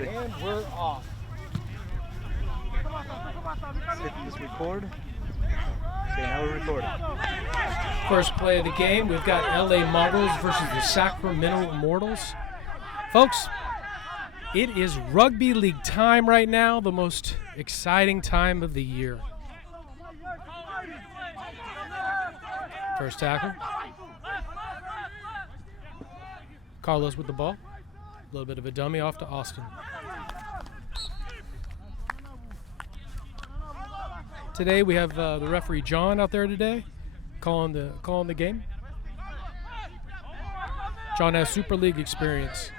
And we're off. Hit this record. Okay, now we're recording. First play of the game, we've got LA Mongrels versus the Sacramento Immortals. Folks, it is rugby league time right now, the most exciting time of the year. First tackle. Carlos with the ball. A little bit of a dummy off to Austin. Today we have the referee John out there today calling the game. John has Super League experience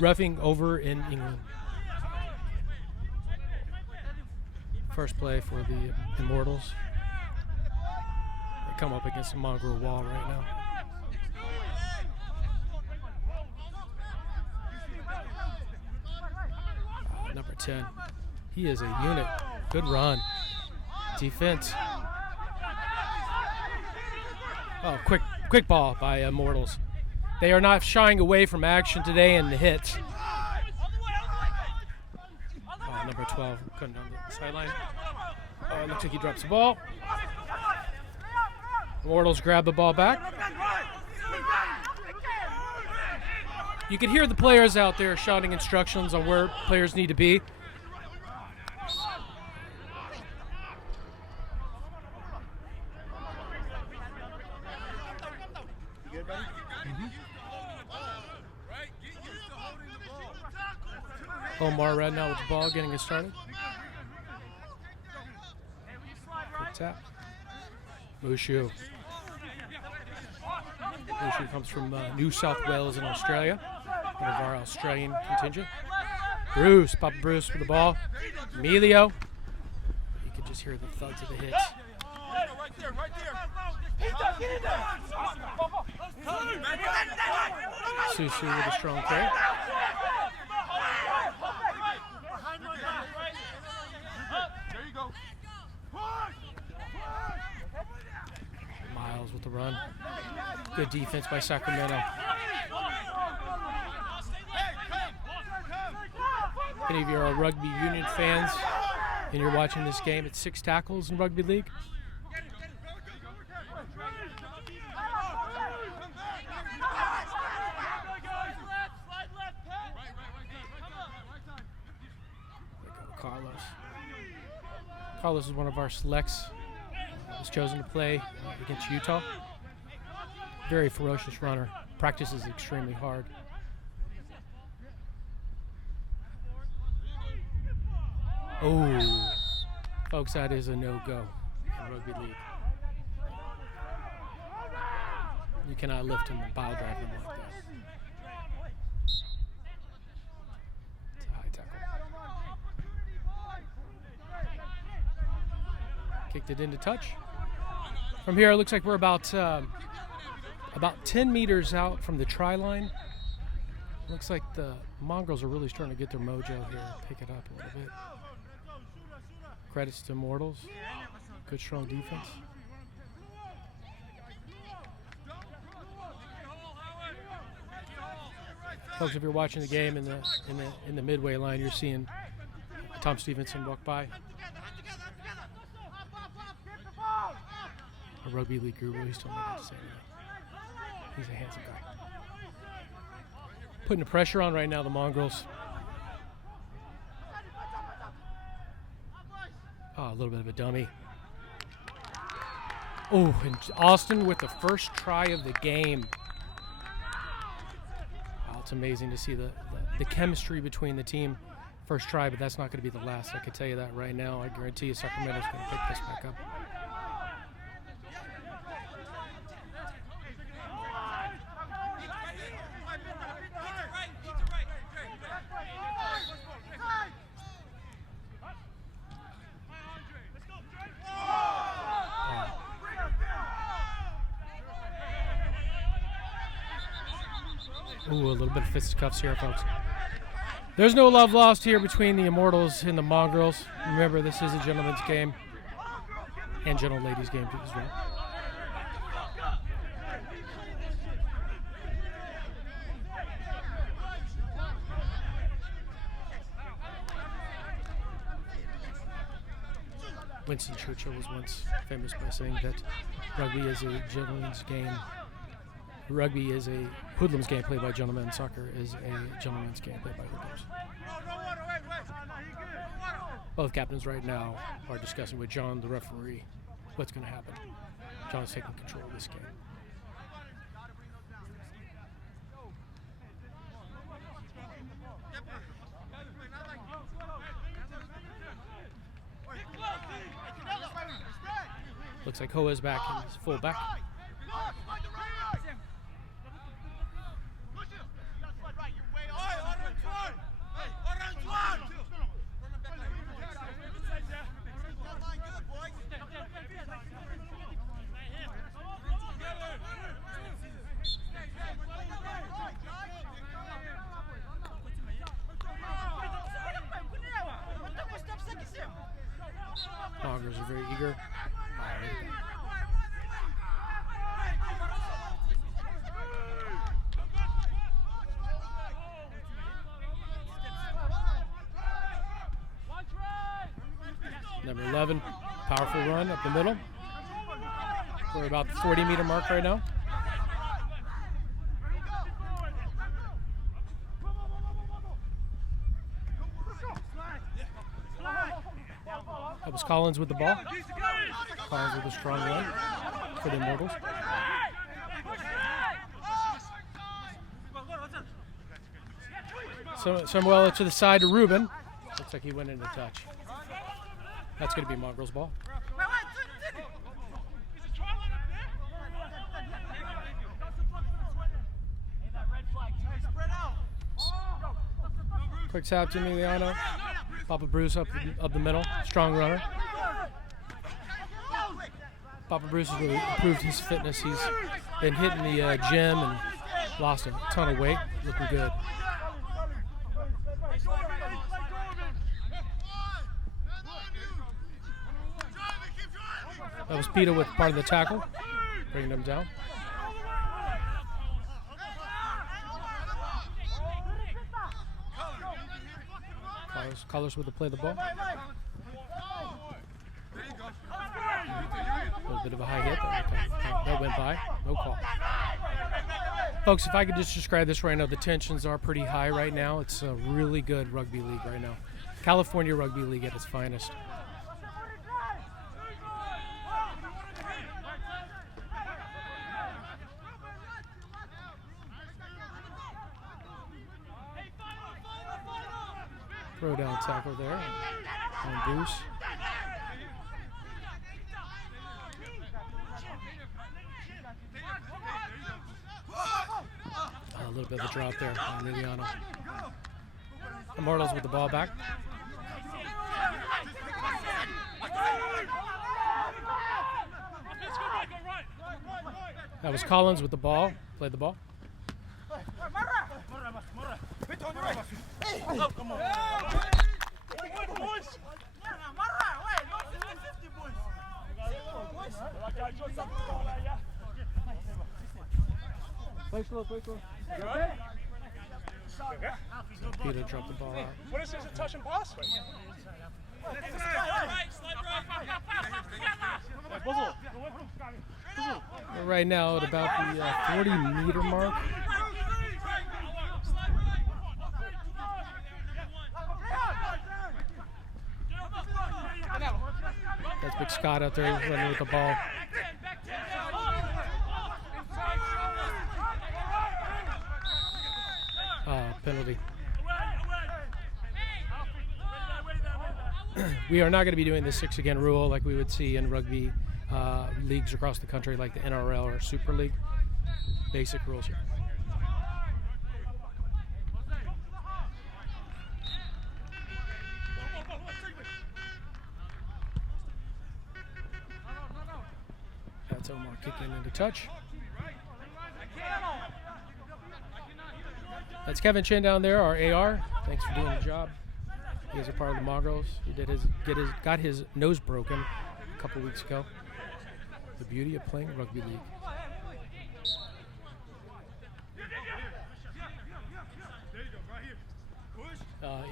reffing over in England. First play for the Immortals. They come up against the Mongrel wall right now. Number 10. He is a unit. Good run. Defense. Oh, quick ball by Immortals. They are not shying away from action today and the hits. Oh, number 12 coming down the sideline. Oh, it looks like he drops the ball. Immortals grab the ball back. You can hear the players out there shouting instructions on where players need to be. Omar right now with the ball, getting it started. Quick tap. Mushu. Mushu comes from New South Wales in Australia. One of our Australian contingent. Bruce, Papa Bruce with the ball. Emilio. You can just hear the thuds of the hits. Susu with a strong carry. Miles with the run. Good defense by Sacramento. If any of you are rugby union fans and you're watching this game, it's 6 tackles in rugby league. Carlos is one of our selects. Was chosen to play against Utah. Very ferocious runner. Practices extremely hard. Oh, folks, that is a no-go in rugby league. You cannot lift him and pile drive him like that. It's a high tackle. Kicked it into touch. From here, it looks like we're about 10 meters out from the try line. Looks like the Mongrels are really starting to get their mojo here, pick it up a little bit. Credits to Immortals. Good, strong defense. Folks, if you're watching the game in the midway line, you're seeing Tom Stevenson walk by. A rugby league guru, he's told me not to say that. He's a handsome guy. Putting the pressure on right now, the Mongrels. Oh, a little bit of a dummy. Oh, and Austin with the first try of the game. Wow, it's amazing to see the chemistry between the team. First try, but that's not going to be the last. I can tell you that right now. I guarantee you Sacramento's going to pick this back up. Ooh, a little bit of fisticuffs here, folks. There's no love lost here between the Immortals and the Mongrels. Remember, this is a gentleman's game and gentle ladies' game as well. Winston Churchill was once famous by saying that rugby is a gentleman's game. Rugby is a hoodlum's game played by gentlemen. Soccer is a gentleman's game played by hoodlums. Both captains right now are discussing with John, the referee, what's going to happen. John's taking control of this game. Looks like Hoa is back in his full back. Mongrels are very eager. Number 11, powerful run up the middle. We're about the 40-meter mark right now. That was Collins with the ball. Collins with a strong run for the Immortals. So Samuel to the side to Ruben. Looks like he went into touch. That's going to be Mongrel's ball. Quick tap to Emiliano. Papa Bruce up the middle. Strong runner. Papa Bruce has really improved his fitness. He's been hitting the gym and lost a ton of weight. Looking good. That was Peter with part of the tackle, bringing them down. Colors with the play the ball. A little bit of a high hit. That went by. No call. Folks, if I could just describe this right now, the tensions are pretty high right now. It's a really good rugby league right now. California Rugby League at its finest. Throw down tackle there on Bruce. A little bit of a drop there on Emiliano. Immortals with the ball back. That was Collins with the ball. Played the ball. Peter dropped the ball out. What is this, a touch and pass? We're right now at about the 40-meter mark. That's Big Scott out there running with the ball. Penalty. We are not going to be doing the 6-again rule like we would see in rugby leagues across the country like the NRL or Super League. Basic rules here. That's Omar kicking into touch. That's Kevin Chin down there, our AR. Thanks for doing the job. He is a part of the Mongrels. He did got his nose broken a couple weeks ago. The beauty of playing rugby league.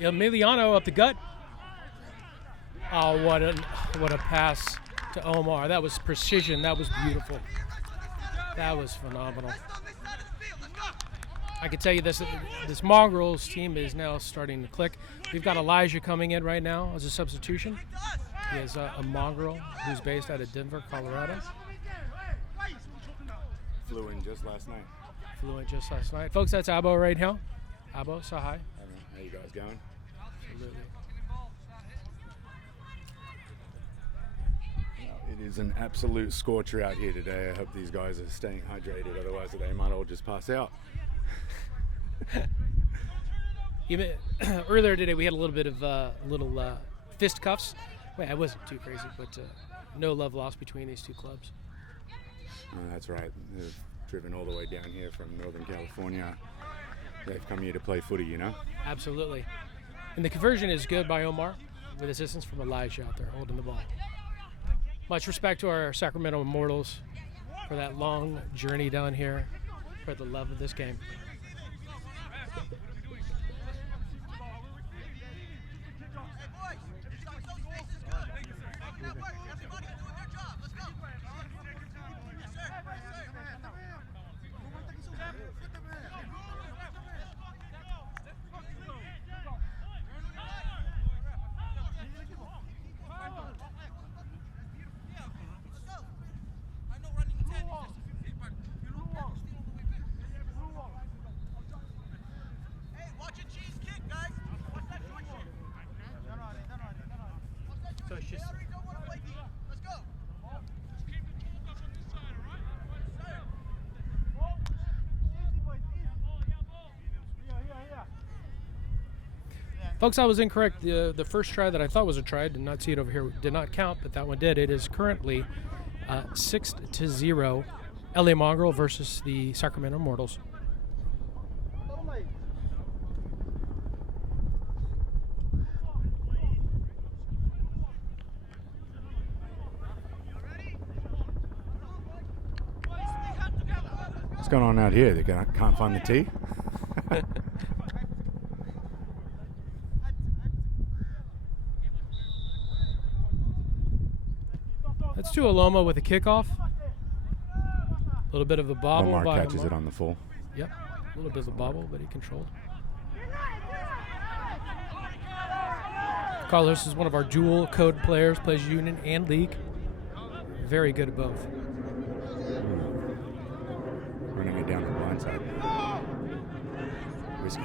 Emiliano up the gut. Oh, what an What a pass to Omar. That was precision. That was beautiful. That was phenomenal. I can tell you this Mongrels team is now starting to click. We've got Elijah coming in right now as a substitution. He is a Mongrel who's based out of Denver, Colorado. Flew in just last night. Folks, that's Abo right now. Abo, say hi. How you guys going? Absolutely. It is an absolute scorcher out here today. I hope these guys are staying hydrated, otherwise they might all just pass out. Even earlier today, we had a little bit of fisticuffs. Well, it wasn't too crazy, but no love lost between these two clubs. That's right. They've driven all the way down here from Northern California. They've come here to play footy, you know? Absolutely. And the conversion is good by Omar, with assistance from Elijah out there holding the ball. Much respect to our Sacramento Immortals for that long journey down here, for the love of this game. So it's just folks, I was incorrect. The first try that I thought was a try, did not see it over here, did not count, but that one did. It is currently 6-0 LA Mongrel versus the Sacramento Immortals. What's going on out here? They can't find the tee? That's to Aloma with a kickoff. A little bit of a bobble. Omar by catches Omar. it on the full. Yep, a little bit of a bobble, but he controlled. Carlos is one of our dual code players, plays Union and League. Very good at both. Running it down the blind side. Whiskey.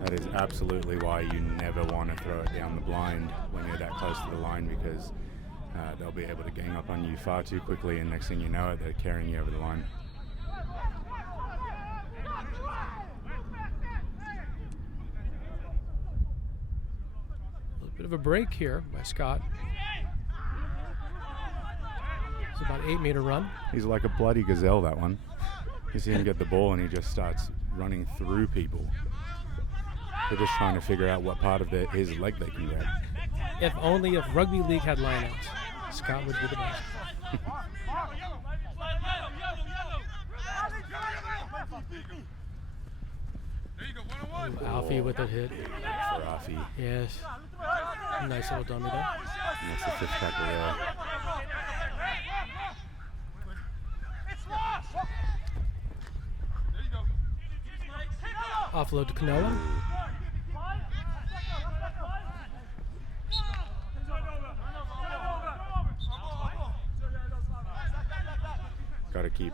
That is absolutely why you never want to throw it down the blind when you're that close to the line, because they'll be able to gang up on you far too quickly, and next thing you know it, they're carrying you over the line. A little bit of a break here by Scott. It's about 8-meter run. He's like a bloody gazelle, that one. You see him get the ball and he just starts running through people. They're just trying to figure out what part of his leg they can grab. If only if Rugby League had lineouts, Scott would be the best. Ooh, Alfie with a hit. For Alfie. Yes. Nice little dummy there. And that's the fifth tackle there. Offload to Canelo. Got to keep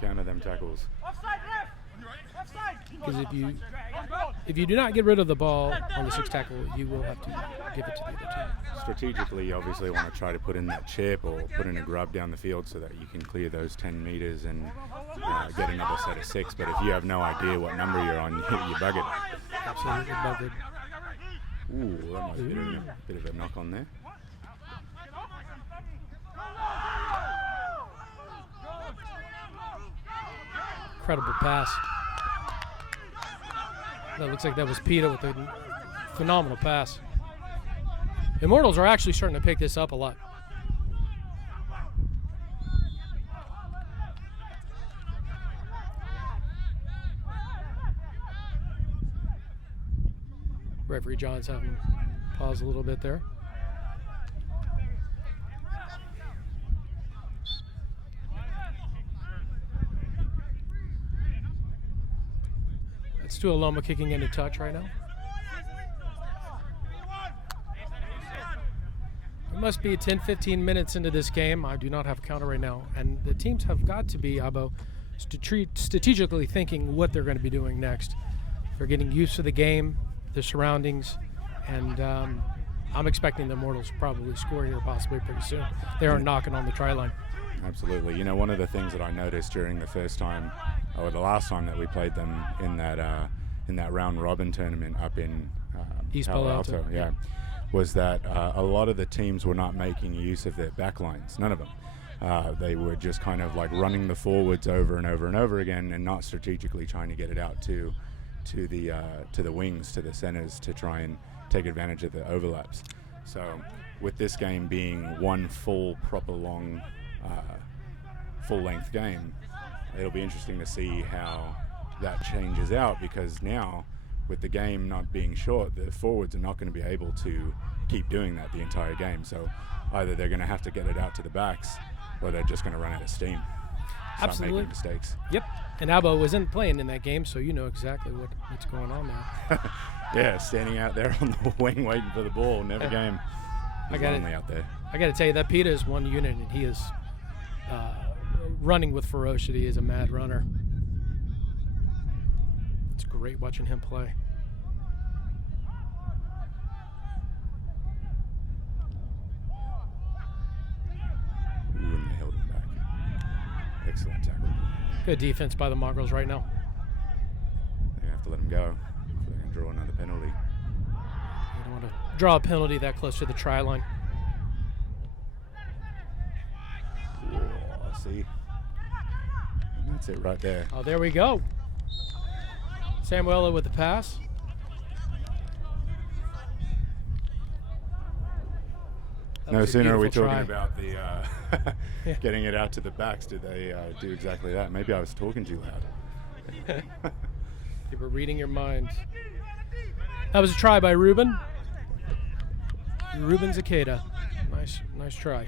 count of them tackles. Because if you do not get rid of the ball on the sixth tackle, you will have to give it to the other team. Strategically, you obviously want to try to put in that chip or put in a grub down the field so that you can clear those 10 meters and get another set of 6. But if you have no idea what number you're on, you bug it. Absolutely buggered. Ooh, that might be a bit of a knock on there. Incredible pass. That looks like that was Peta with a phenomenal pass. Immortals are actually starting to pick this up a lot. Right Avery John's having pause a little bit there. That's Tuoloma kicking into touch right now. It must be 10, 15 minutes into this game. I do not have a counter right now. And the teams have got to be, Abo, strategically thinking what they're going to be doing next. They're getting used to the game, their surroundings, and I'm expecting the Immortals to probably score here possibly pretty soon. They are knocking on the try line. Absolutely. You know, one of the things that I noticed during the first time, or the last time that we played them in that round robin tournament up in East Palo Alto, yeah, was that a lot of the teams were not making use of their back lines. None of them. They were just kind of like running the forwards over and over and over again, and not strategically trying to get it out to the wings, to the centers, to try and take advantage of the overlaps. So with this game being one full, proper, long, full-length game, it'll be interesting to see how that changes out, because now with the game not being short, the forwards are not going to be able to keep doing that the entire game. So either they're going to have to get it out to the backs, or they're just going to run out of steam. Absolutely. Making mistakes. Yep. And Abo wasn't playing in that game, so you know exactly what's going on now. Yeah, standing out there on the wing waiting for the ball, never game. He's lonely out there. I got to tell you, that Pita is one unit, and he is running with ferocity. He is a mad runner. It's great watching him play. Ooh, and they held him back. Excellent tackle. Good defense by the Mongrels right now. They have to let him go. So they're going to draw another penalty. You don't want to draw a penalty that close to the try line. Oh, see? And that's it right there. Oh, there we go. Samuela with the pass. No sooner are we talking try. about the getting it out to the backs, did they do exactly that? Maybe I was talking too loud. You were reading your mind. That was a try by Ruben. Ruben Zicada. Nice try.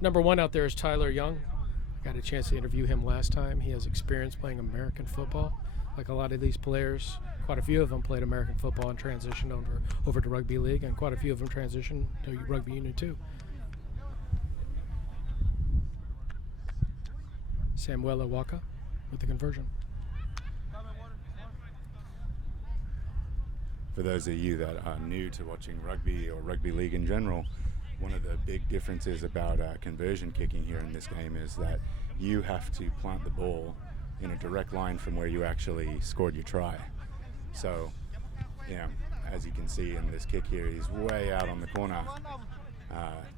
Number 1 out there is Tyler Young. I got a chance to interview him last time. He has experience playing American football. Like a lot of these players, quite a few of them played American football and transitioned over to Rugby League, and quite a few of them transitioned to Rugby Union too. Samuela Waka with the conversion. For those of you that are new to watching rugby or rugby league in general, one of the big differences about conversion kicking here in this game is that you have to plant the ball in a direct line from where you actually scored your try. So, as you can see in this kick here, he's way out on the corner.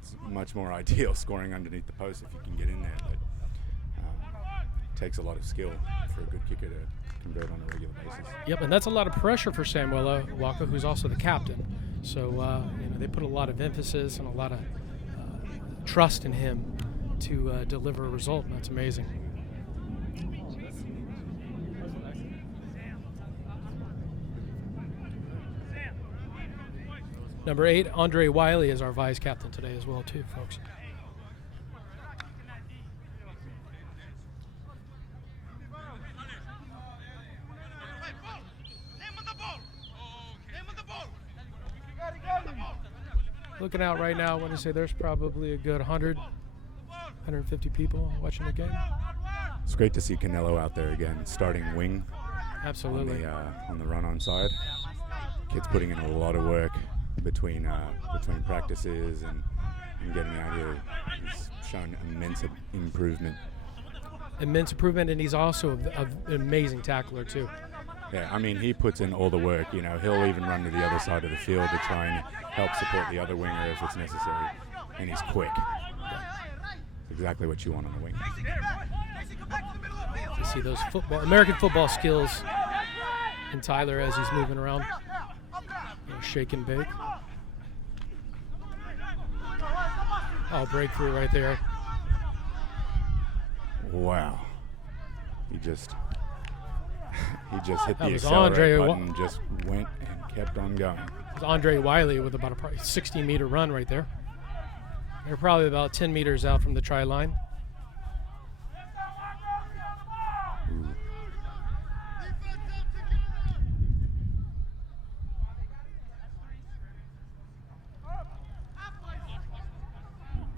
It's much more ideal scoring underneath the post if you can get in there, but it takes a lot of skill for a good kicker to convert on a regular basis. Yep, and that's a lot of pressure for Samuela Waka, who's also the captain. So they put a lot of emphasis and a lot of trust in him to deliver a result, and that's amazing. Number 8, Andre Wiley, is our vice captain today as well, too, folks. Looking out right now, I want to say there's probably a good 100, 150 people watching the game. It's great to see Canelo out there again, starting wing. Absolutely. On the run-on side. Kid's putting in a lot of work between practices and getting out here. He's shown immense improvement. Immense improvement, and he's also an amazing tackler too. Yeah, I mean, he puts in all the work. He'll even run to the other side of the field to try and help support the other winger if it's necessary. And he's quick. Exactly what you want on the wing. You see those American football skills in Tyler as he's moving around. Shake and bake. Oh, breakthrough right there. Wow. He just hit That the was accelerate button, just went and kept on going. It was Andre Wiley with about a probably 60-meter run right there. They're probably about 10 meters out from the try line. Ooh.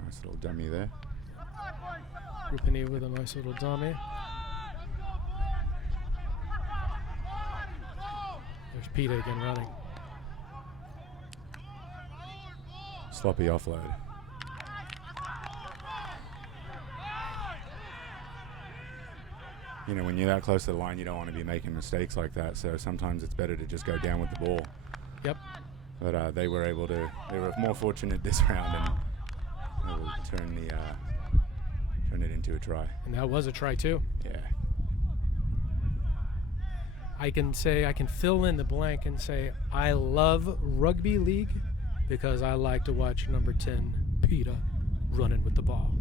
Nice little dummy there. Rupini with a nice little dummy. There's Peter again running. Sloppy offload. You know, when you're that close to the line, you don't want to be making mistakes like that. So sometimes it's better to just go down with the ball. Yep. But they were more fortunate this round and able to turn it into a try. And that was a try too. Yeah. I can fill in the blank and say I love rugby league because I like to watch number 10 Peter running with the ball.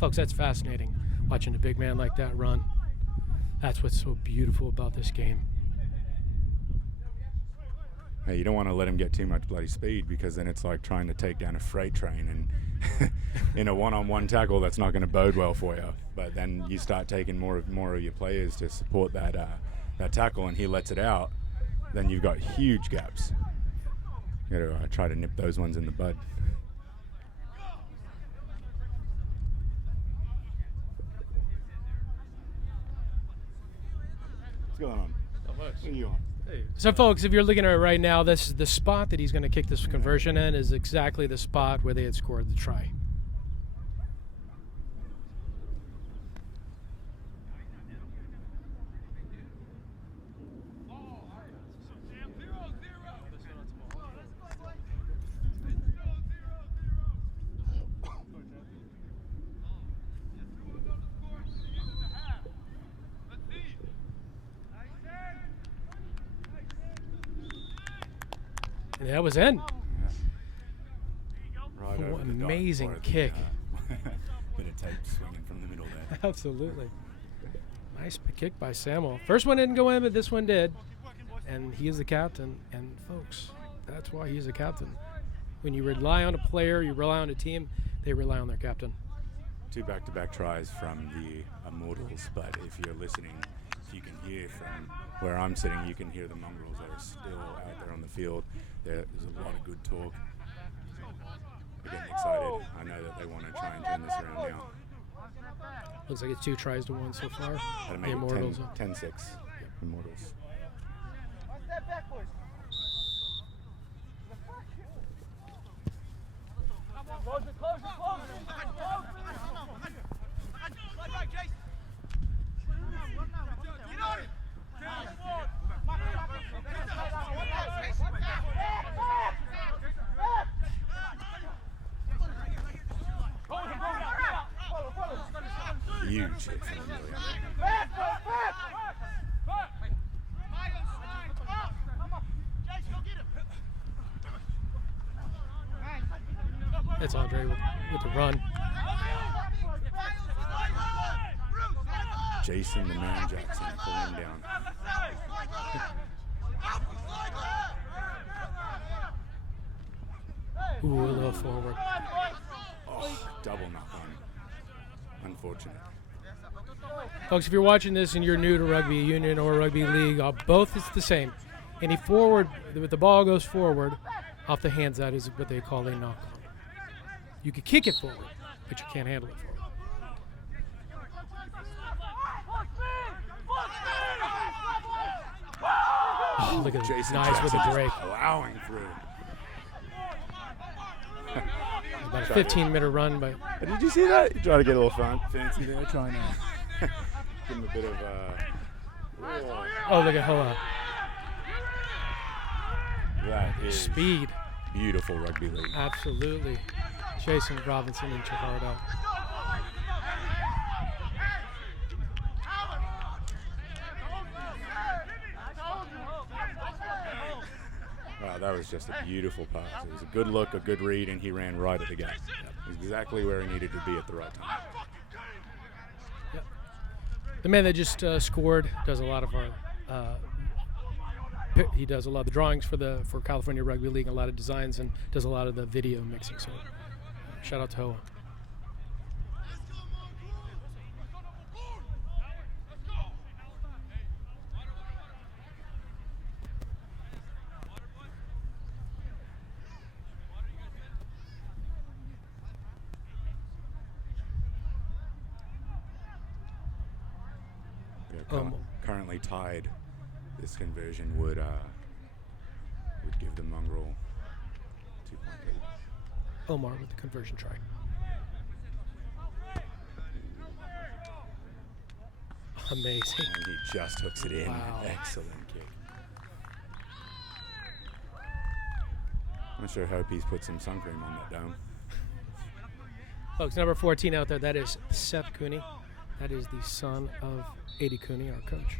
Folks, that's fascinating, watching a big man like that run. That's what's so beautiful about this game. Hey, you don't want to let him get too much bloody speed because then it's like trying to take down a freight train, and in a one-on-one tackle, that's not going to bode well for you. But then you start taking more of your players to support that tackle, and he lets it out. Then you've got huge gaps. You got to try to nip those ones in the bud. What's going on? Not much. What are you on? So, folks, if you're looking at it right now, this is the spot that he's going to kick this conversion in is exactly the spot where they had scored the try. And that was in. Right Oh, over the dot amazing for kick. Bit of tape swinging from the middle there. Absolutely. Nice kick by Samuel. First one didn't go in, but this one did. And he is the captain. And, folks, that's why he's a captain. When you rely on a player, you rely on a team, they rely on their captain. 2 back-to-back tries from the Immortals, but if you're listening, if you can hear from where I'm sitting, you can hear the Mongrels that are still out there on the field. There's a lot of good talk. They're getting excited. I know that they want to try and turn this around now. Looks like it's 2 tries to 1 so far. Had to The make it Immortals. 10-6. Immortals. Huge hit from Amelia. That's Andre with the run. Jason the Man Jackson pulling him down. Ooh, a little forward. Oh, double knock on. Unfortunate. Folks, if you're watching this and you're new to rugby union or rugby league, both it's the same. Any forward, if the ball goes forward, off the hands, that is what they call a knock on. You can kick it forward, but you can't handle it forward. Oh, look at Jason nice Jackson with the just break. allowing through. About a 15-minute run, but Did you see that? You try to get a little fancy there, trying to give him a bit of oh, look at hold on. that is Speed. beautiful rugby league. Absolutely. Jason Robinson and Chicardo. Wow, that was just a beautiful pass. It was a good look, a good read, and he ran right at the gap. exactly where he needed to be at the right time. Yep. The man that just scored does a lot of our. He does a lot of the drawings for California Rugby League, a lot of designs, and does a lot of the video mixing. So, shout out to Hoa. Currently tied. This conversion would give the Mongrel 2-point lead. Omar with the conversion try. Amazing. And he just hooks it in. Wow. Excellent kick. I sure hope he's put some sun cream on that dome. Folks, number 14 out there, that is Seth Cooney. That is the son of Eddie Cooney, our coach.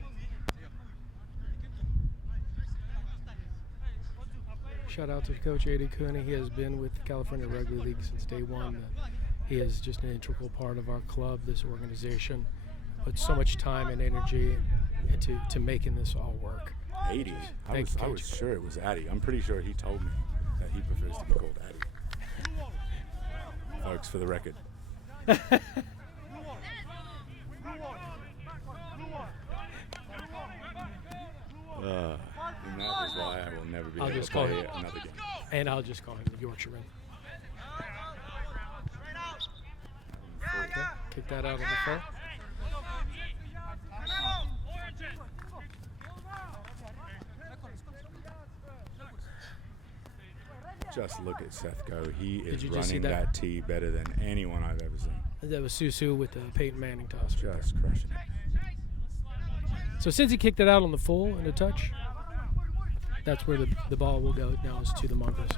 Shout out to Coach Eddie Cooney. He has been with the California Rugby League since day one. He is just an integral part of our club, this organization. Put so much time and energy into making this all work. Addy. I was sure it was Addy. I'm pretty sure he told me that he prefers to be called Addy. Folks, for the record. And that is why I will never be able to play another game. And I'll just call him the Yorkshireman. Okay, kick that out of the foul. Just look at Seth go. He is running that tee better than anyone I've ever seen. That was Susu with the Peyton Manning toss. Just crushing it. So since he kicked it out on the full and a touch, that's where the ball will go now, is to the Mongrels.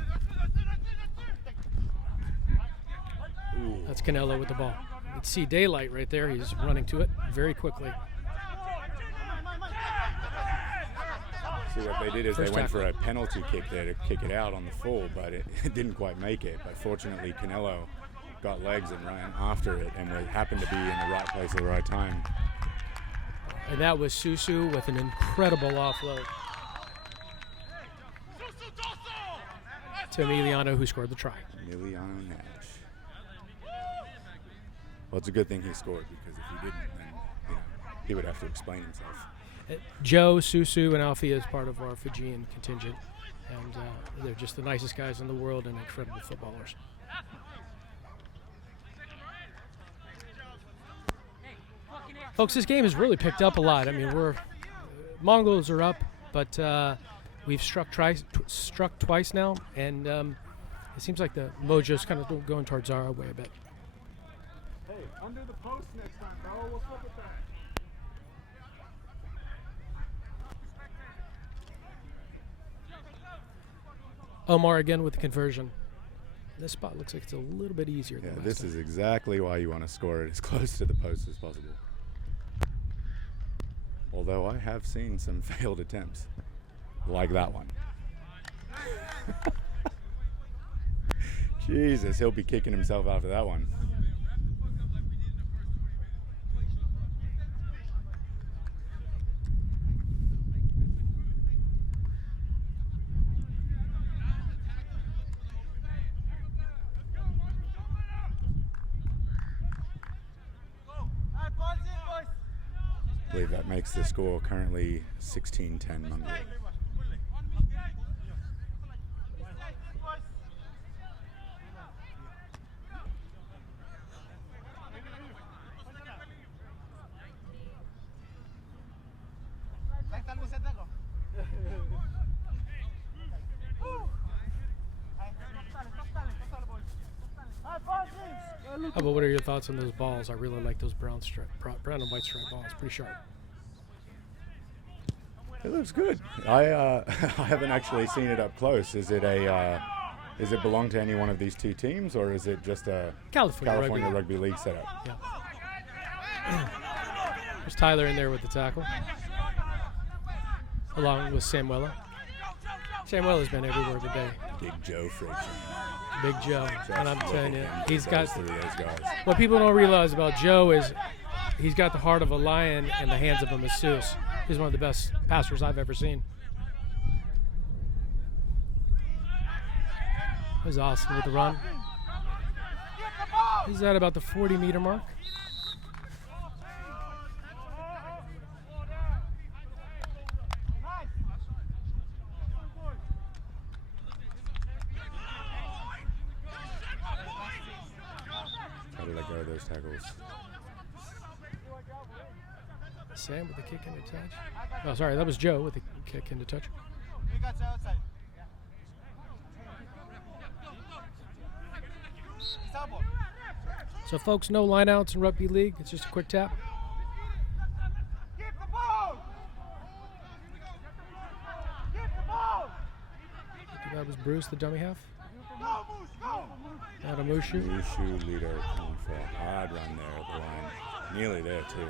That's Canelo with the ball. You can see daylight right there. He's running to it very quickly. See, what they did is they went for a penalty kick there to kick it out on the full, but it didn't quite make it. But fortunately, Canelo got legs and ran after it and happened to be in the right place at the right time. And that was Susu with an incredible offload to Emiliano, who scored the try. Emiliano Nash. Well, it's a good thing he scored, because if he didn't, then he would have to explain himself. Joe, Susu, and Alfie is part of our Fijian contingent, and they're just the nicest guys in the world and incredible footballers. Folks, this game has really picked up a lot. I mean, Mongrels are up, but we've struck twice now, and it seems like the mojo's kind of going towards our way a bit. Hey, under the post next time, bro. What's up with that? Omar again with the conversion. This spot looks like it's a little bit easier than last this time. is exactly why you want to score it as close to the post as possible. Although I have seen some failed attempts, like that one. Jesus, he'll be kicking himself after that one. I believe that makes the score currently 16-10 Mongrel. How about, what are your thoughts on those balls? I really like those brown and white stripe balls. Pretty sharp. It looks good. I haven't actually seen it up close. Is it belong to any one of these two teams, or is it just a California Rugby League setup? Yeah. There's Tyler in there with the tackle, along with Samuela. Samuela's been everywhere today. Big Joe Frazier. Big Joe. And I'm telling you, he's got through those guys. what people don't realize about Joe is he's got the heart of a lion and the hands of a masseuse. He's one of the best passers I've ever seen. That was awesome with the run. He's at about the 40-meter mark. How to let go of those tackles. Sam with the kick into touch. Oh, sorry, that was Joe with the kick into touch. So, folks, no lineouts in rugby league. It's just a quick tap. That was Bruce, the dummy half. Adam Mushu. Mushu leader coming for a hard run there at the line. Nearly there, too.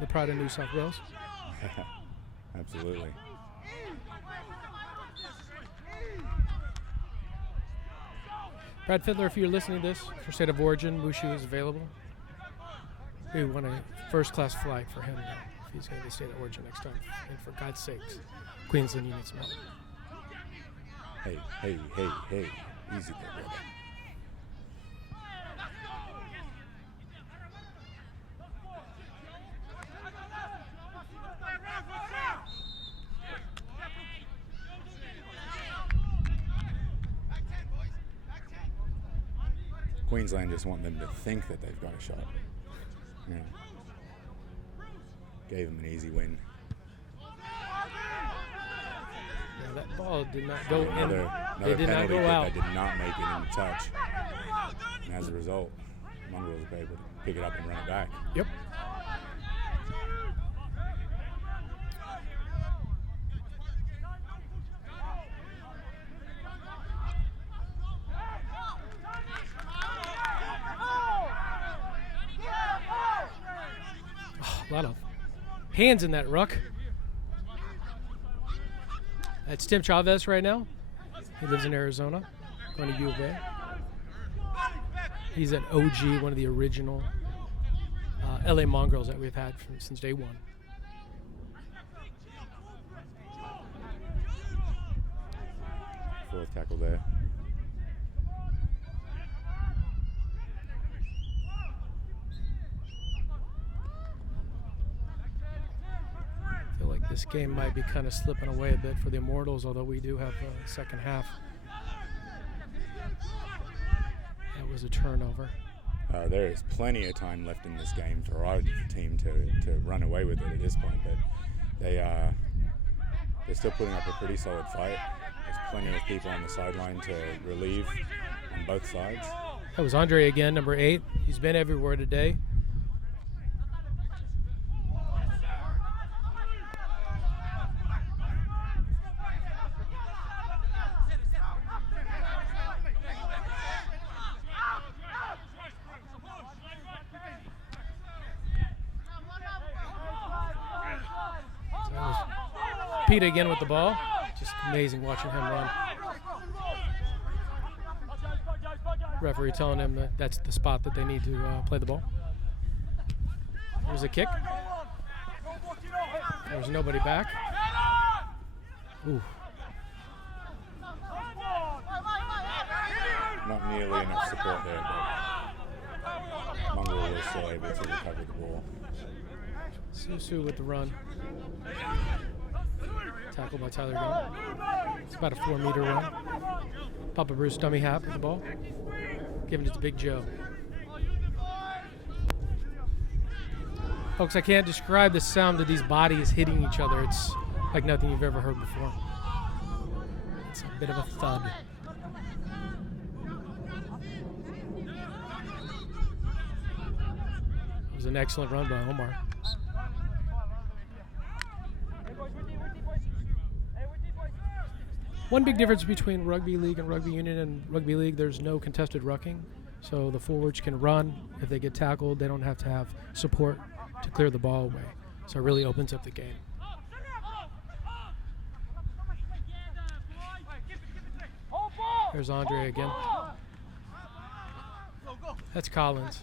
The pride of New South Wales. Absolutely. Brad Fiddler, if you're listening to this, for State of Origin, Mushu is available. We want a first-class flight for him now, if he's going to be State of Origin next time. And for God's sakes, Queensland, you need some help. Hey. Easy there, brother. Queensland just want them to think that they've got a shot. You know, gave them an easy win. Yeah, that ball did not go in. Another It did not penalty go kick out. that did not make it in touch. And as a result, Mongrels were able to pick it up and run it back. Yep. A lot of hands in that ruck. That's Tim Chavez right now. He lives in Arizona, going to U of A. He's an OG, one of the original LA Mongrels that we've had since day one. Fourth tackle there. I feel like this game might be kind of slipping away a bit for the Immortals, although we do have a second half. That was a turnover. There is plenty of time left in this game for our team to run away with it at this point, but they're still putting up a pretty solid fight. There's plenty of people on the sideline to relieve on both sides. That was Andre again, number 8. He's been everywhere today. Pete again with the ball. Just amazing watching him run. Referee telling him that that's the spot that they need to play the ball. There's a kick. There's nobody back. Ooh. Not nearly enough support there, but Mongrel was still able to recover the ball. Susu with the run. Tackled by Tyler Gunn. It's about a 4-meter run. Papa Bruce dummy half with the ball. Giving it to Big Joe. Folks, I can't describe the sound of these bodies hitting each other. It's like nothing you've ever heard before. It's a bit of a thud. It was an excellent run by Omar. One big difference between rugby league and rugby union and rugby league, there's no contested rucking. So the forwards can run. If they get tackled, they don't have to have support to clear the ball away. So it really opens up the game. There's Andre again. That's Collins.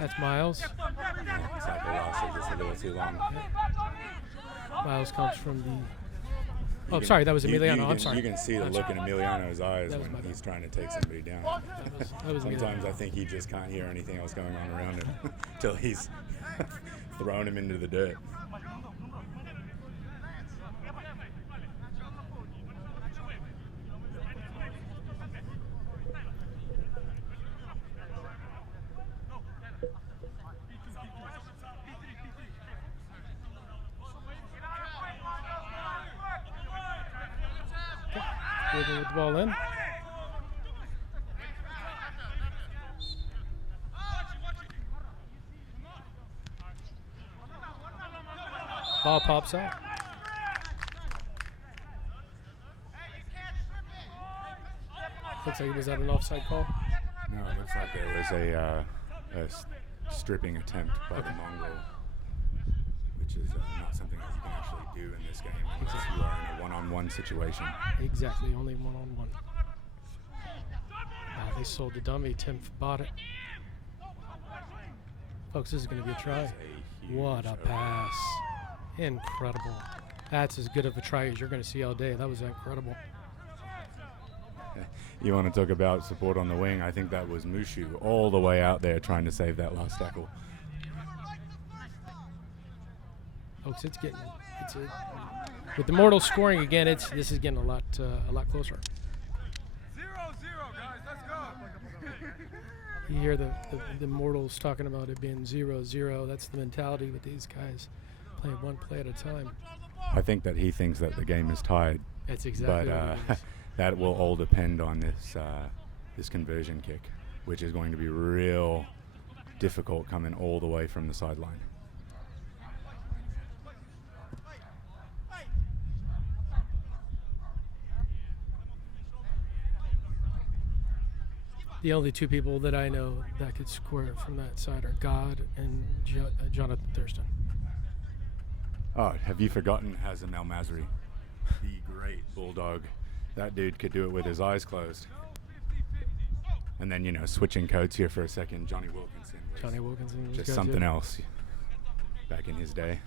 That's Miles. Yeah, tackle loss is just a little too long. Miles comes from the... Oh, sorry, that was Emiliano. I'm sorry. You can see the look in Emiliano's eyes when he's trying to take somebody down. That was Sometimes I think he just can't hear anything else going on around him until he's thrown him into the dirt. With the ball in. Ball pops out. Looks like it was at an offside call. No, it looks like there was a stripping attempt by the Mongrel, which is not something that you can actually do in this game unless you are in a one-on-one situation. Exactly, only one-on-one. Wow, they sold the dummy. Tim bought it. Folks, this is going to be a try. What a pass. Incredible. That's as good of a try as you're going to see all day. That was incredible. You want to talk about support on the wing? I think that was Mushu all the way out there trying to save that last tackle. Folks, with the Immortals scoring again, this is getting a lot closer. 0-0, guys, let's go. You hear the Immortals talking about it being 0-0. That's the mentality with these guys, playing one play at a time. I think that he thinks that the game is tied. That's exactly what it is. That will all depend on this conversion kick, which is going to be real difficult coming all the way from the sideline. The only two people that I know that could score from that side are God and Jonathan Thurston. Oh, have you forgotten Hazem El Masri, the great bulldog? That dude could do it with his eyes closed. And then, switching codes here for a second, Johnny Wilkinson was just something else back in his day.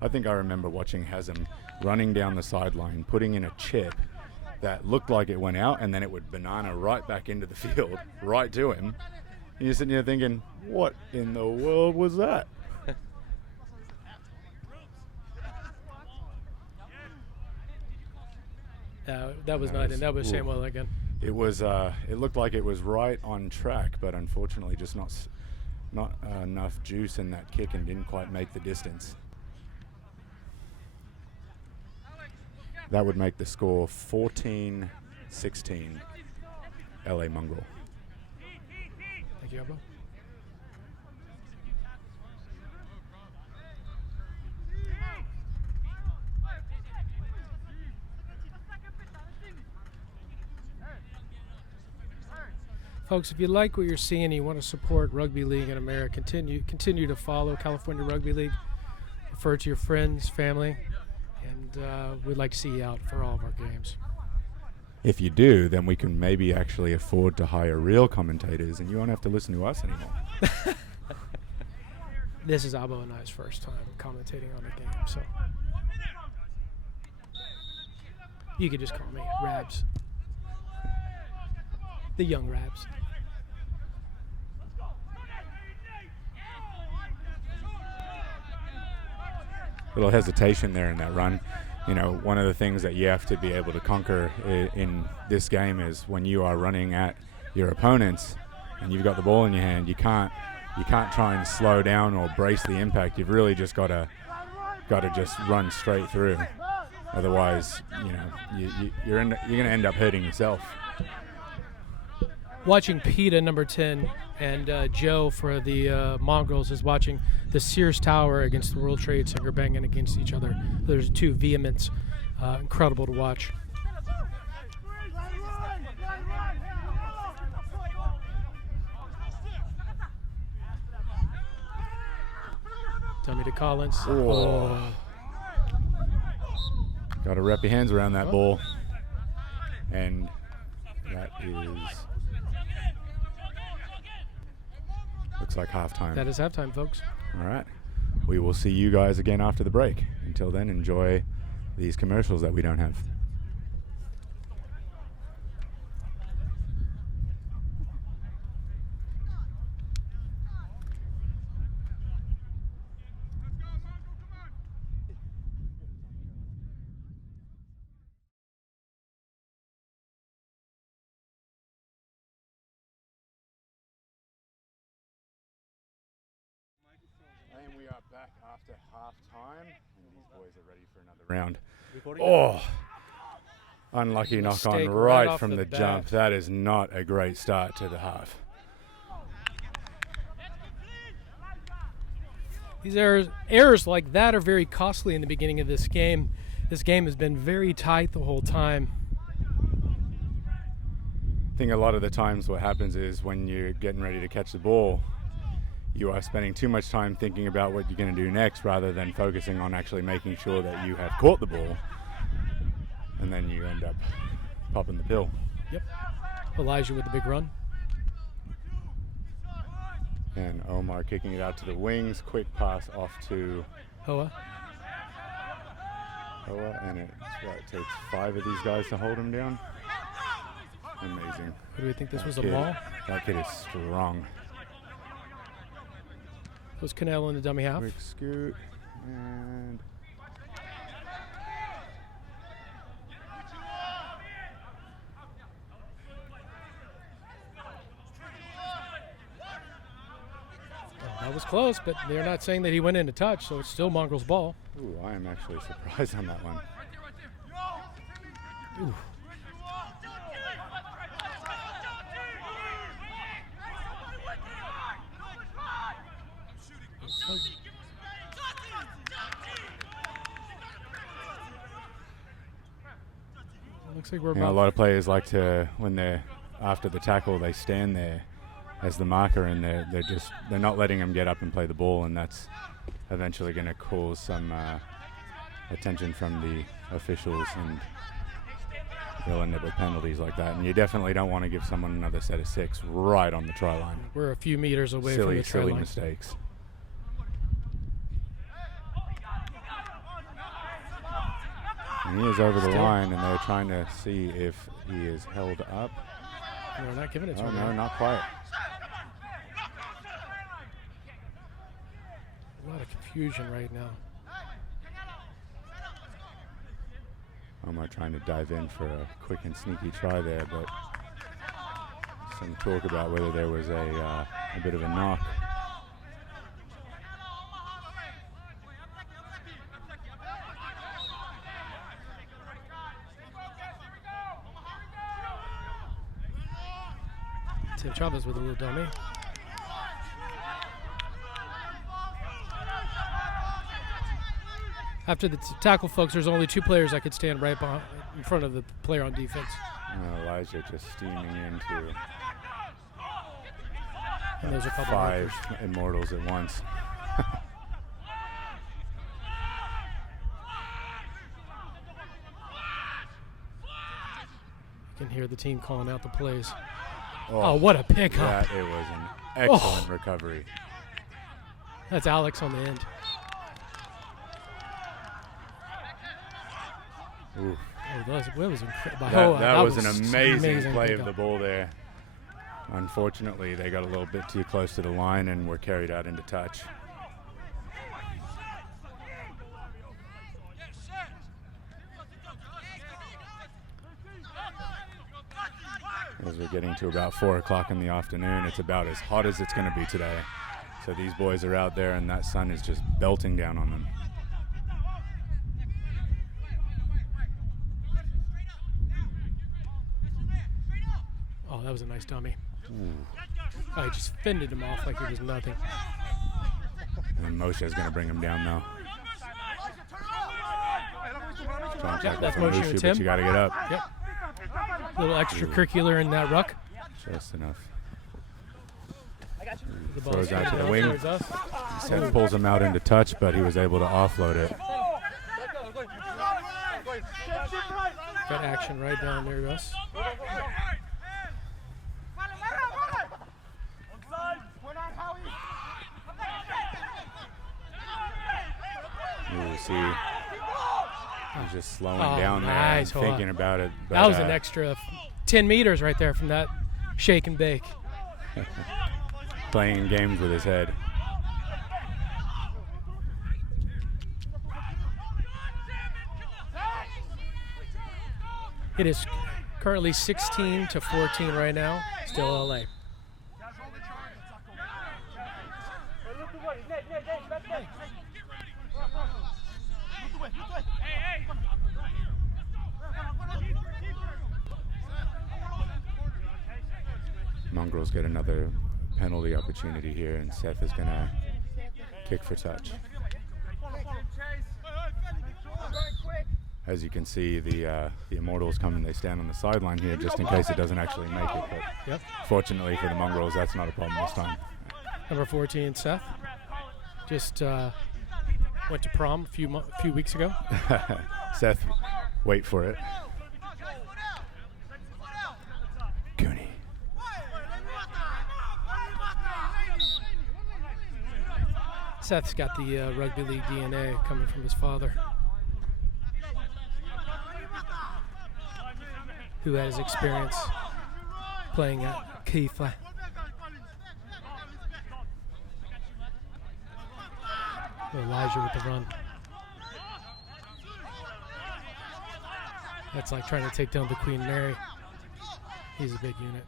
I think I remember watching Hazem running down the sideline, putting in a chip that looked like it went out, and then it would banana right back into the field, right to him. And you're sitting here thinking, what in the world was that? That was not in. That was Samuel again. It was. It looked like it was right on track, but unfortunately, just not enough juice in that kick, and didn't quite make the distance. That would make the score 14-16. LA Mongrel. Thank you, Abbo. Folks, if you like what you're seeing and you want to support Rugby League in America, continue to follow California Rugby League. Refer to your friends, family, and we'd like to see you out for all of our games. If you do, then we can maybe actually afford to hire real commentators, and you won't have to listen to us anymore. This is Abbo and I's first time commentating on a game, so you could just call me Rabs. The young Rabs. Little hesitation there in that run. One of the things that you have to be able to conquer in this game is when you are running at your opponents and you've got the ball in your hand, you can't try and slow down or brace the impact. You've really just got to just run straight through. Otherwise, you're going to end up hurting yourself. Watching PETA number 10 and Joe for the Mongrels is watching the Sears Tower against the World Trade Center banging against each other. There's two vehements, incredible to watch. Dummy to Collins. Oh. Got to wrap your hands around that ball. And that is... looks like halftime. That is halftime, folks. All right. We will see you guys again after the break. Until then, enjoy these commercials that we don't have. And we are back after half-time, and these boys are ready for another round. Oh, unlucky knock on right from the jump. That is not a great start to the half. These errors like that are very costly in the beginning of this game. This game has been very tight the whole time. I think a lot of the times what happens is when you're getting ready to catch the ball, you are spending too much time thinking about what you're going to do next rather than focusing on actually making sure that you have caught the ball, and then you end up popping the pill. Yep. Elijah with the big run. And Omar kicking it out to the wings. Quick pass off to Hoa. And it takes 5 of these guys to hold him down. Amazing. What do we think this was a maul? That kid is strong. Was Canelo in the dummy half? Quick scoot and that was close, but they're not saying that he went into touch, so it's still Mongrel's ball. ooh, I am actually surprised on that one. Ooh. Looks like we're a lot of players like to, when they're after the tackle, they stand there as the marker, and they're not letting them get up and play the ball, and that's eventually going to cause some attention from the officials, and they'll end up with penalties like that. And you definitely don't want to give someone another set of 6 right on the try line. We're a few meters away from the try line. Silly mistakes. And he is over the line, and they're trying to see if he is held up. No, we're not giving it to him. No, not quite. A lot of confusion right now. Omar trying to dive in for a quick and sneaky try there, but some talk about whether there was a bit of a knock. Tim Chavez with a little dummy. After the tackle, folks, there's only 2 players that could stand right in front of the player on defense. Elijah just steaming into And those are 5 Immortals at once. You can hear the team calling out the plays. Oh, what a pickup. It was an excellent recovery. That's Alex on the end. Oof. Oh, that was incredible. That was an amazing play of the ball there. Unfortunately, they got a little bit too close to the line and were carried out into touch. As we're getting to about 4 o'clock in the afternoon, it's about as hot as it's going to be today. So these boys are out there, and that sun is just belting down on them. Oh, that was a nice dummy. Oh, he just fended him off like it was nothing. And Moshe's going to bring him down now. Yep, that's Moshe and Tim. But you got to get up. Yep. A little extracurricular in that ruck. Just enough. The ball Throws out to the goes wing. towards us. Seth pulls him out into touch, but he was able to offload it. Got action right down near us. You see, he's just slowing down there nice. and thinking about it. But, That was an extra 10 meters right there from that shake and bake. playing games with his head. It is currently 16-14 right now. Still LA. Mongrels get another penalty opportunity here, and Seth is going to kick for touch. As you can see, the Immortals come and they stand on the sideline here just in case it doesn't actually make it. But fortunately for the Mongrels, that's not a problem this time. Number 14, Seth, just went to prom a few weeks ago. Seth, wait for it. Goonie. Seth's got the rugby league DNA coming from his father, who has experience playing at kickoff. Elijah with the run. That's like trying to take down the Queen Mary. He's a big unit.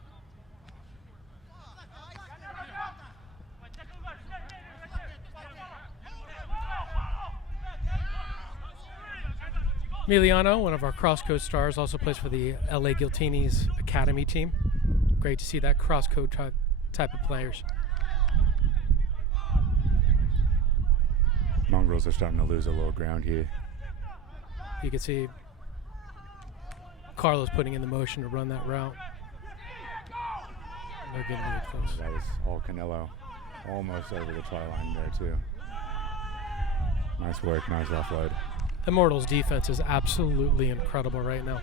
Emiliano, one of our cross-code stars, also plays for the LA Giltinis Academy team. Great to see that cross-code type of players. Mongrels are starting to lose a little ground here. You can see Carlos putting in the motion to run that route. They're getting really close. That was all Canelo. Almost over the try line there, too. Nice work, nice offload. Immortals' defense is absolutely incredible right now.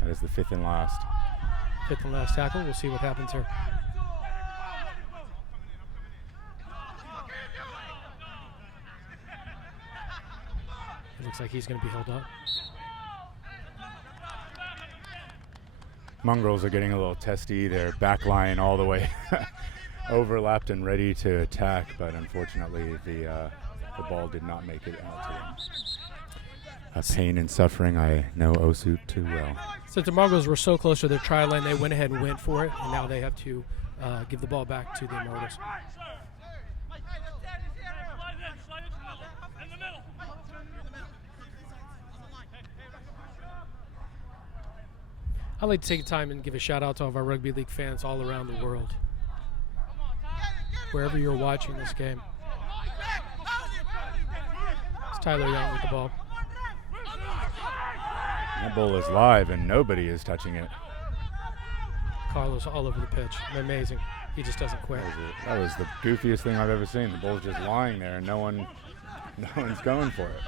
That is the fifth and last. Fifth and last tackle. We'll see what happens here. It looks like he's going to be held up. Mongrels are getting a little testy. They're back line all the way overlapped and ready to attack, but unfortunately the ball did not make it out to them. A pain and suffering I know Osu too well. Since the Mongrels were so close to their try line, they went ahead and went for it, and now they have to give the ball back to the Immortals. I'd like to take time and give a shout out to all of our rugby league fans all around the world. Wherever you're watching this game. It's Tyler Young with the ball. That ball is live and nobody is touching it. Carlos all over the pitch. Amazing. He just doesn't quit. That was the goofiest thing I've ever seen. The ball's just lying there and no one's going for it.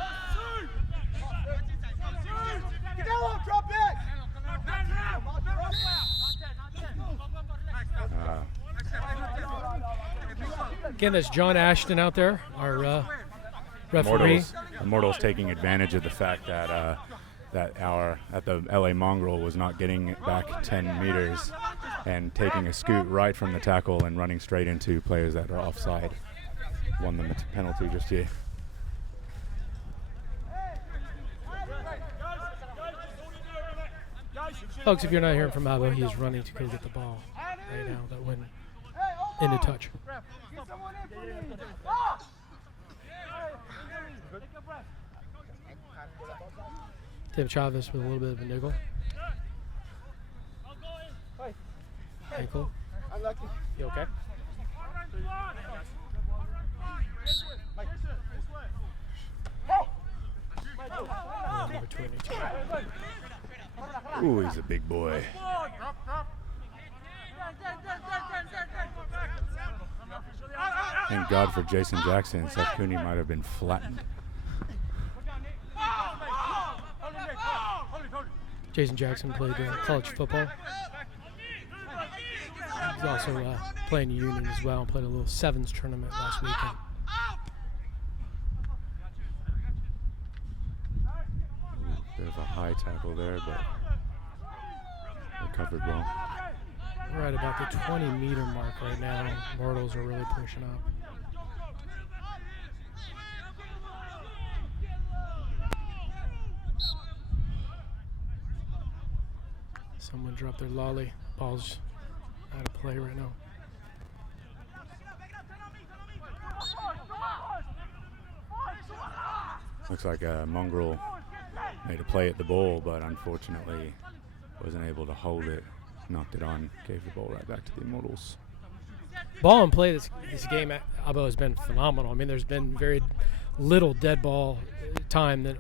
Drop it! Again, that's John Ashton out there, our referee. Immortals taking advantage of the fact that the LA Mongrel was not getting it back 10 meters and taking a scoot right from the tackle and running straight into players that are offside. Won them a penalty just here. Folks, if you're not hearing from Abo, he's running to go get the ball right now. That went into touch. Tim Chavez with a little bit of a niggle. Ankle. You okay? Number 22. Ooh, he's a big boy. Thank God for Jason Jackson. Seth Cooney might have been flattened. Jason Jackson played college football. He's also playing Union as well. Played a little sevens tournament last weekend. Bit of a high tackle there, but recovered well. We're at about the 20-meter mark right now. Immortals are really pushing up. Someone dropped their lolly. Ball's out of play right now. Looks like Mongrel made a play at the ball, but unfortunately wasn't able to hold it. Knocked it on, gave the ball right back to the Immortals. Ball and play this game at Abo has been phenomenal. I mean, there's been very little dead ball time that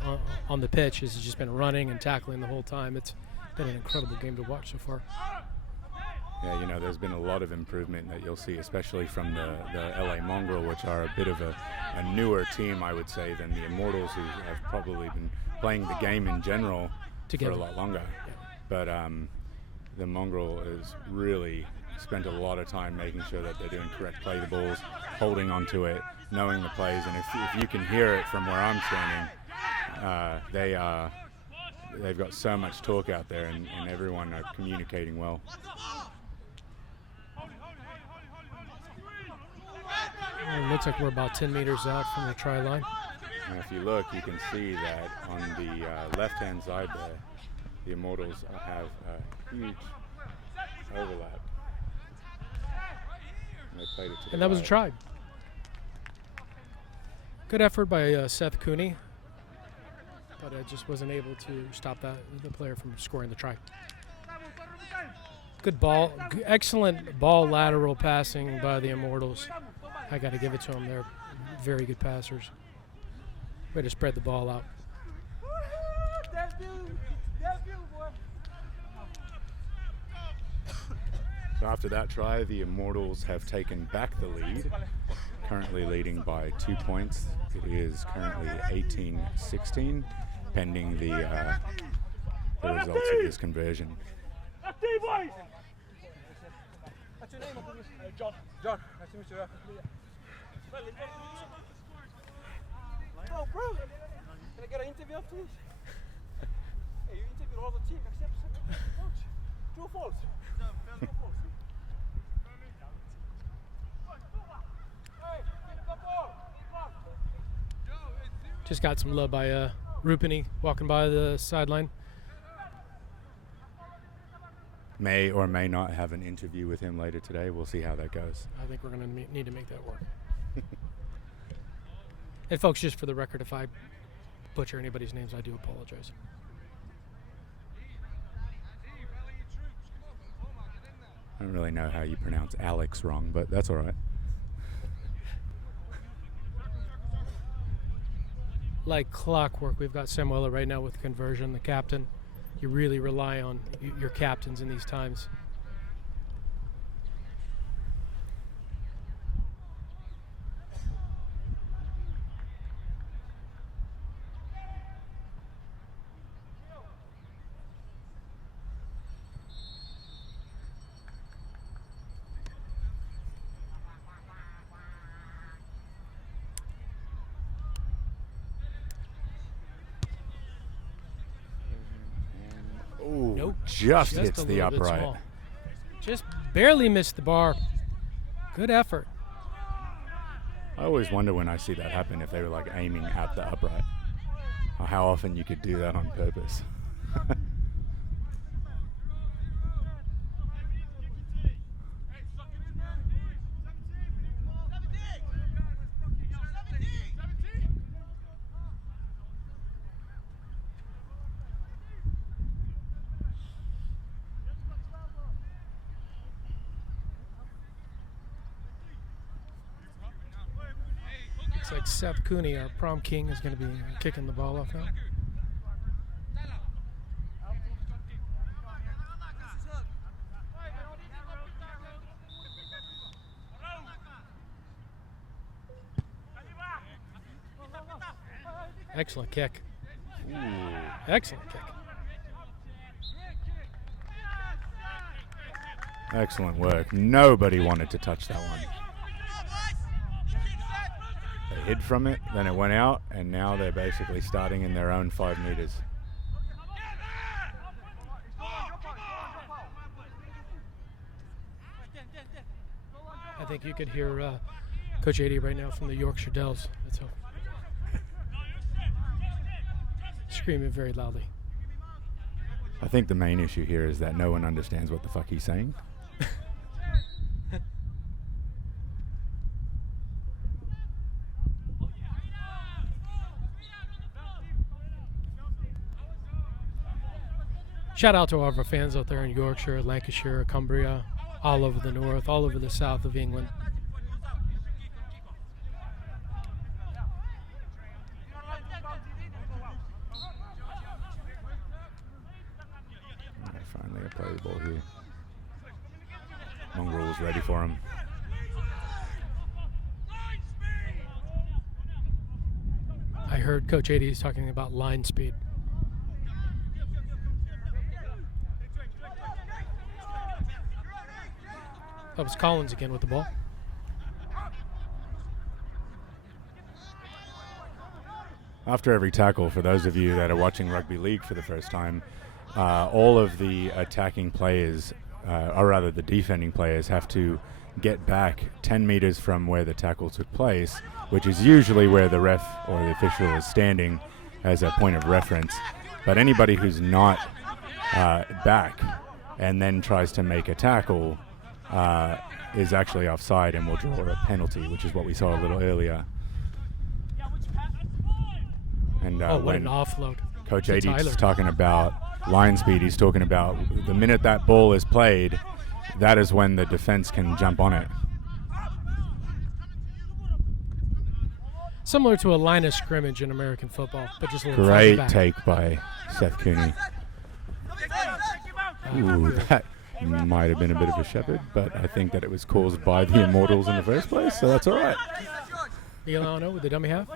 on the pitch. It's just been running and tackling the whole time. It's been an incredible game to watch so far. Yeah, you know, there's been a lot of improvement that you'll see, especially from the LA Mongrel, which are a bit of a newer team, I would say, than the Immortals, who have probably been playing the game in general together for a lot longer. Yeah. But the Mongrel has really spent a lot of time making sure that they're doing correct play the balls, holding onto it, knowing the plays, and if you can hear it from where I'm standing, they've got so much talk out there, and everyone are communicating well. It looks like we're about 10 meters out from the try line. And if you look, you can see that on the left-hand side there, the Immortals have a huge overlap. And they played it to the and that was a right. try. Good effort by Seth Cooney, but I just wasn't able to stop the player from scoring the try. Good ball, excellent ball lateral passing by the Immortals. I got to give it to them. They're very good passers. Way to spread the ball out. So after that try, the Immortals have taken back the lead, currently leading by 2 points. It is currently 18-16, pending the results of this conversion. John. Nice to meet you. Oh, bro. Can I get an interview after this? Hey, you interviewed all the team except coach. True or false? Just got some love by Rupini walking by the sideline. May or may not have an interview with him later today. We'll see how that goes. I think we're going to need to make that work. And folks, just for the record, if I butcher anybody's names, I do apologize. I don't really know how you pronounce Alex wrong, but that's all right. Like clockwork, we've got Samuela right now with conversion, the captain. You really rely on your captains in these times. Ooh, Nope. just hits the a little bit upright. small. Just barely missed the bar. Good effort. I always wonder when I see that happen if they were like aiming at the upright, or how often you could do that on purpose. Looks like Seth Cooney, our prom king, is going to be kicking the ball off now. excellent kick. Ooh. Excellent kick. Excellent work. Nobody wanted to touch that one. They hid from it, then it went out, and now they're basically starting in their own 5 meters. I think you could hear Coach 80 right now from the Yorkshire Dells. That's how. Screaming very loudly. I think the main issue here is that no one understands what the fuck he's saying. Shout out to all of our fans out there in Yorkshire, Lancashire, Cumbria, all over the north, all over the south of England. Finally a play ball here. Mongrel was ready for him. I heard Coach 80 is talking about line speed. That was Collins again with the ball. After every tackle, for those of you that are watching Rugby League for the first time, all of the attacking players, or rather the defending players, have to get back 10 meters from where the tackle took place, which is usually where the ref or the official is standing as a point of reference. But anybody who's not back and then tries to make a tackle is actually offside and will draw a penalty, which is what we saw a little earlier. And what an offload. Coach 80 is talking about line speed. He's talking about the minute that ball is played, that is when the defense can jump on it. Similar to a line of scrimmage in American football, but just a little Great back. take by Seth Cooney. Ooh, that might have been a bit of a shepherd, but I think that it was caused by the Immortals in the first place, so that's all right. Milano with the dummy half.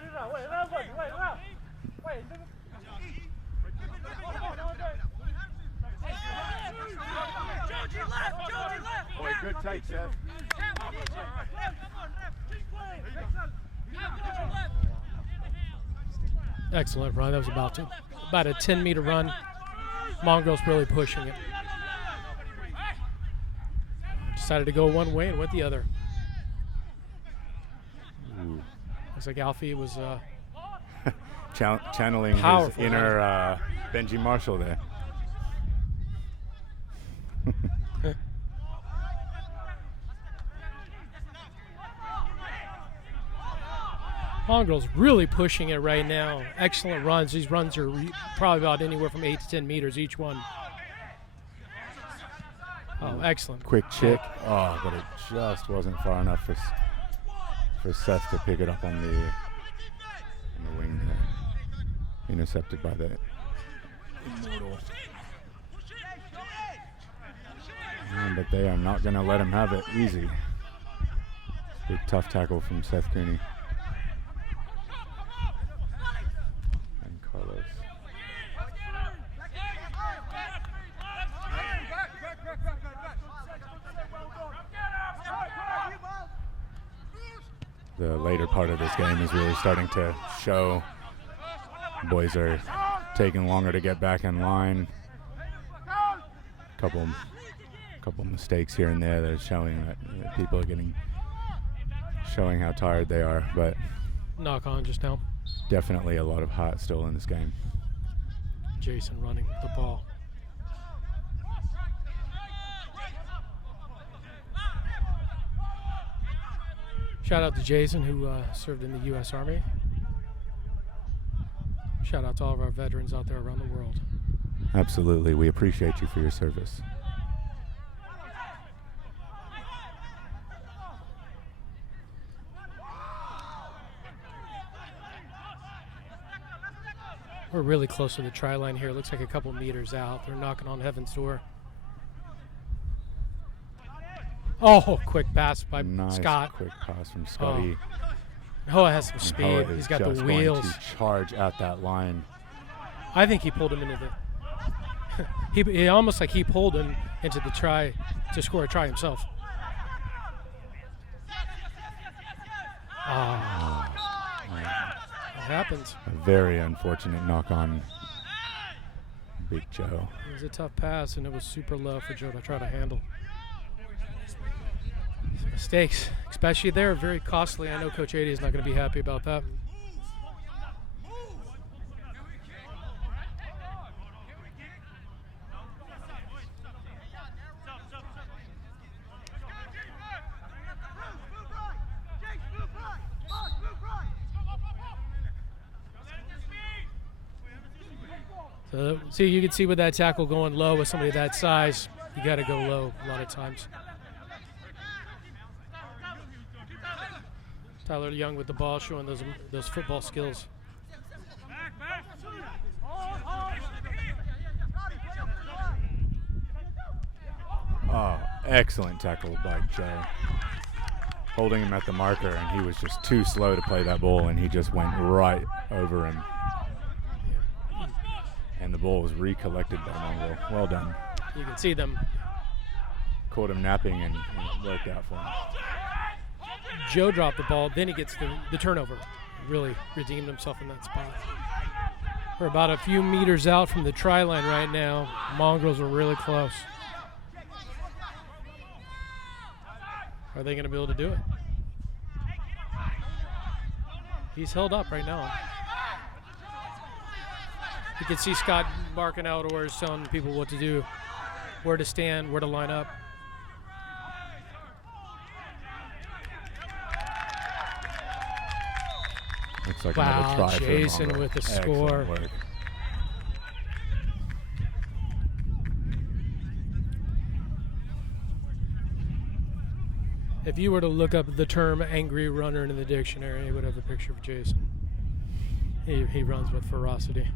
Boy, good take, Seth. Excellent run. That was about a 10-meter run. Mongrels really pushing it. Decided to go one way and went the other. Ooh. Looks like Alfie was channeling powerful, his inner Benji Marshall there. Mongrels really pushing it right now. Excellent runs. These runs are probably about anywhere from 8 to 10 meters each one. Oh, excellent. Quick chip. Oh, but it just wasn't far enough for Seth to pick it up on the wing there. Intercepted by the Immortal. But they are not going to let him have it easy. Big tough tackle from Seth Cooney. And Carlos. The later part of this game is really starting to show. Boys are taking longer to get back in line. Couple mistakes here and there that are showing that people are showing how tired they are, but knock on just now. Definitely a lot of heart still in this game. Jason running the ball. Shout out to Jason, who served in the U.S. Army. Shout out to all of our veterans out there around the world. Absolutely. We appreciate you for your service. We're really close to the try line here. It looks like a couple meters out. They're knocking on heaven's door. Oh, quick pass by nice Scott. Quick pass from Scotty. Hoa has some And speed. Hoa is He's got the just wheels. going to charge at that line. I think he pulled him into the. he almost like he pulled him into the try to score a try himself. It happens. A very unfortunate knock on Big Joe. It was a tough pass, and it was super low for Joe to try to handle. Mistakes, especially there, are very costly. I know Coach 80 is not going to be happy about that. So, see, you can see with that tackle going low with somebody that size, you got to go low a lot of times. Tyler Young with the ball, showing those football skills. Oh, excellent tackle by Joe. Holding him at the marker, and he was just too slow to play that ball, and he just went right over him. And the ball was recollected by Mongrel. Well done. You can see them. Caught him napping, and it worked out for him. Joe dropped the ball, then he gets the turnover. Really redeemed himself in that spot. We're about a few meters out from the try line right now. Mongrels are really close. Are they going to be able to do it? He's held up right now. You can see Scott barking out orders, telling people what to do, where to stand, where to line up. Looks like Wow, another try Jason for with the Excellent score. Work. If you were to look up the term angry runner in the dictionary, you would have a picture of Jason. He runs with ferocity.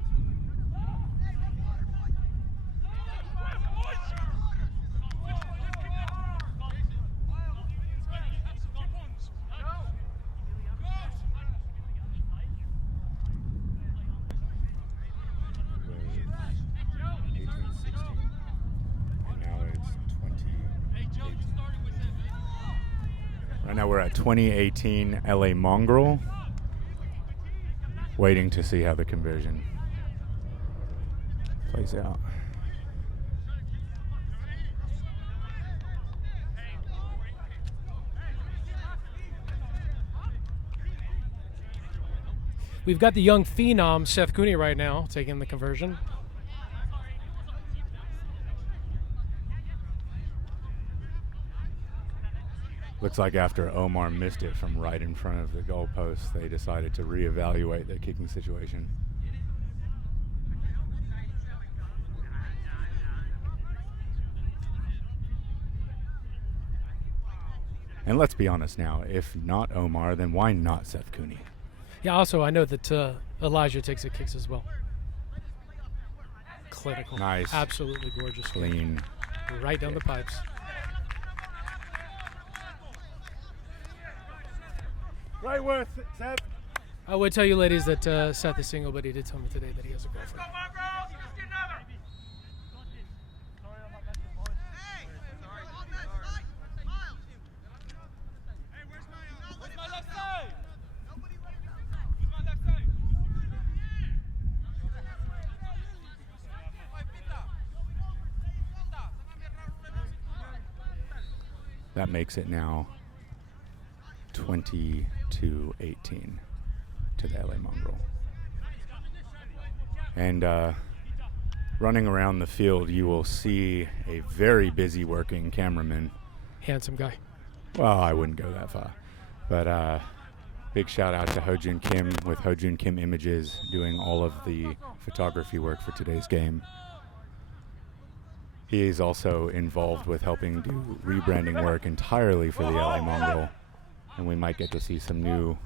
Right now we're at 2018 LA Mongrel. Waiting to see how the conversion plays out. We've got the young phenom, Seth Cooney, right now, taking the conversion. Looks like after Omar missed it from right in front of the goalpost, they decided to reevaluate their kicking situation. And let's be honest now, if not Omar, then why not Seth Cooney? Yeah, also, I know that Elijah takes the kicks as well. Clinical. Nice. Absolutely gorgeous. Clean. Right down the pipes. Right worth, Seth. I would tell you, ladies, that Seth is single, but he did tell me today that he has a girlfriend. That makes it now 20-18 to the LA Mongrel. And running around the field, you will see a very busy working cameraman. Handsome guy. Well, I wouldn't go that far. But big shout out to Ho-Jun Kim with Ho-Jun Kim Images doing all of the photography work for today's game. He is also involved with helping do rebranding work entirely for the LA Mongrel. And we might get to see some new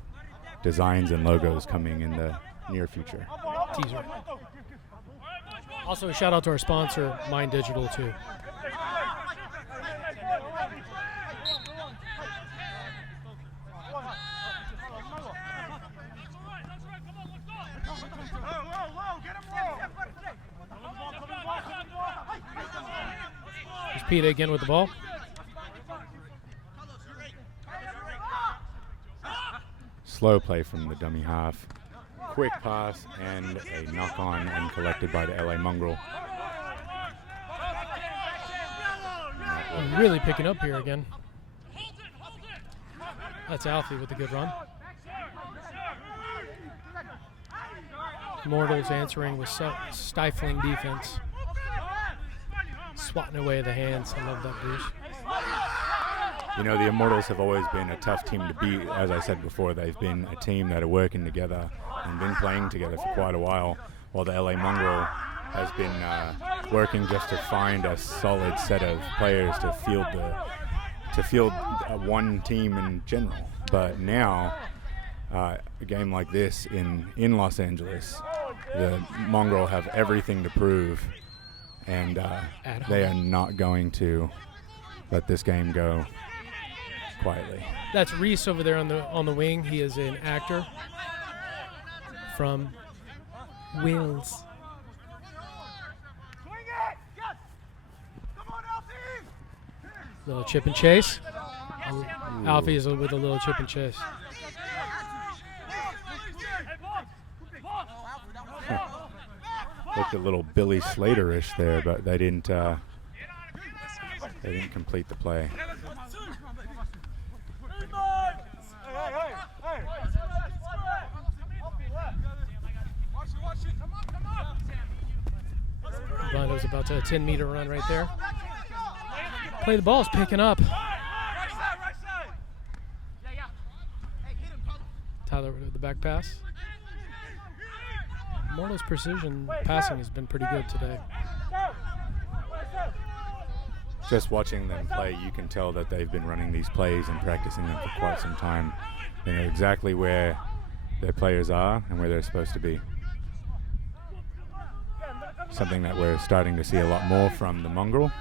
designs and logos coming in the near future. Teaser. Also, a shout out to our sponsor, Mind Digital, too. Pita again with the ball. Slow play from the dummy half. Quick pass and a knock on and collected by the LA Mongrel. Really picking up here again. That's Alfie with a good run. Immortals answering with stifling defense. Swatting away the hands. I love that, Bruce. You know, the Immortals have always been a tough team to beat. As I said before, they've been a team that are working together and been playing together for quite a while the LA Mongrel has been working just to find a solid set of players to field one team in general. But now, a game like this in Los Angeles, the Mongrel have everything to prove, and they are not going to let this game go quietly. That's Reese over there on the wing. He is an actor from Wales. Little chip and chase. Alfie is with a little chip and chase. Looked a little Billy Slater-ish there, but they didn't complete the play. Orlando's about to a 10-meter run right there. Play the ball's picking up. Tyler with the back pass. Immortals' precision passing has been pretty good today. Just watching them play, you can tell that they've been running these plays and practicing them for quite some time. They know exactly where their players are and where they're supposed to be. Something that we're starting to see a lot more from the Mongrel.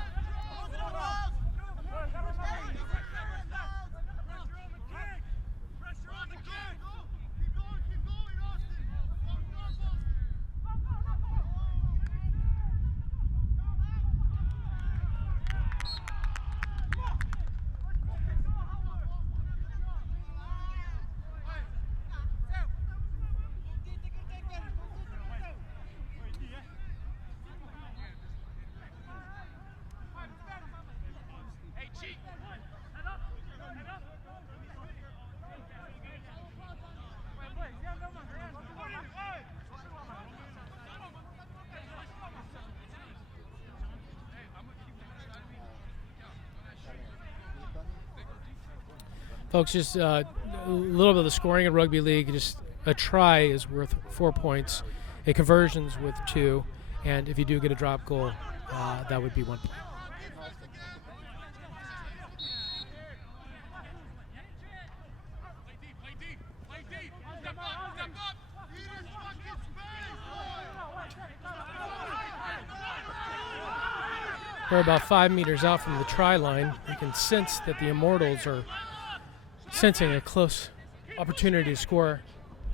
Folks, just a little bit of the scoring in Rugby League. Just a try is worth 4 points. A conversion's worth 2. And if you do get a drop goal, that would be 1 point. We're about 5 meters out from the try line. You can sense that the Immortals are sensing a close opportunity to score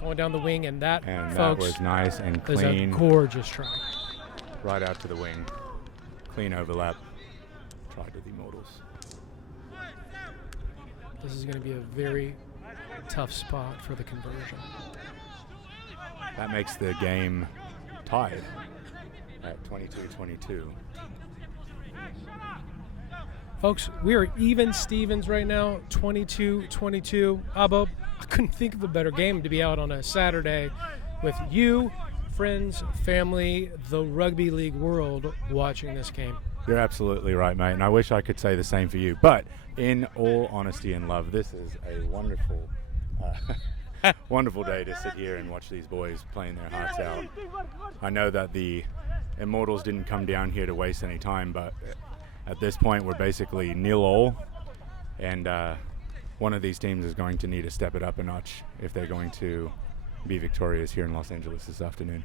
going down the wing, and that, folks, was nice and clean. Is a gorgeous try. Right out to the wing. Clean overlap. Try to the Immortals. This is going to be a very tough spot for the conversion. That makes the game tied at 22-22. Folks, we are even Stevens right now, 22-22. Abo, I couldn't think of a better game to be out on a Saturday with you, friends, family, the rugby league world watching this game. You're absolutely right, mate, and I wish I could say the same for you. But in all honesty and love, this is a wonderful, wonderful day to sit here and watch these boys playing their hearts out. I know that the Immortals didn't come down here to waste any time, but at this point, we're basically 0-0, and one of these teams is going to need to step it up a notch if they're going to be victorious here in Los Angeles this afternoon.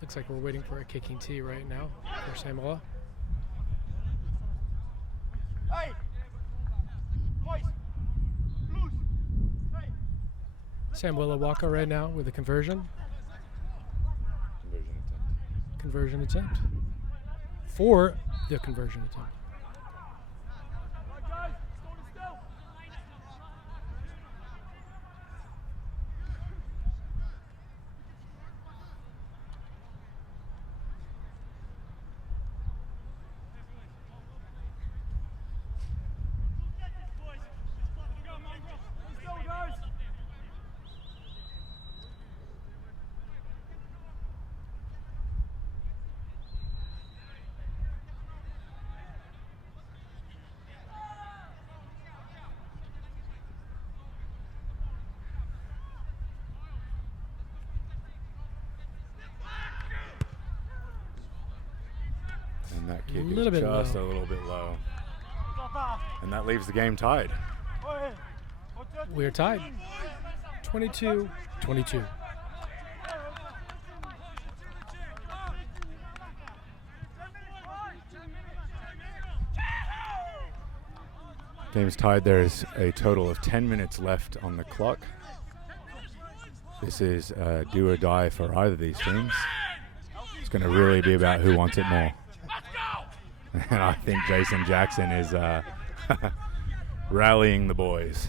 Looks like we're waiting for a kicking tee right now for Samoa. Samuela Waka right now with a conversion. conversion attempt. For the conversion attempt. And that kick is Little bit just low. a little bit low. And that leaves the game tied. We're tied. 22-22. Game's tied. There is a total of 10 minutes left on the clock. This is do or die for either of these teams. It's going to really be about who wants it more. And I think Jason Jackson is rallying the boys.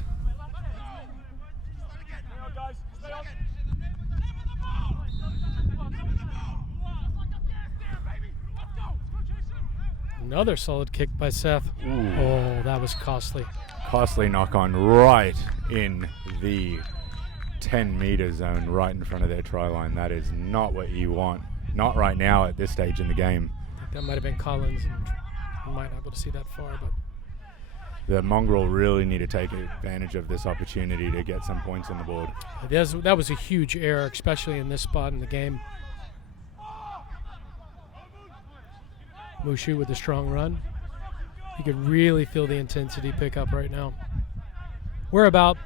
Another solid kick by Seth. Ooh. Oh, that was costly. Costly knock on right in the 10-meter zone right in front of their try line. That is not what you want. Not right now at this stage in the game. That might have been Collins. I might not be able to see that far, but The Mongrel really need to take advantage of this opportunity to get some points on the board. that was a huge error, especially in this spot in the game. Mushu with a strong run. You could really feel the intensity pick up right now. We're about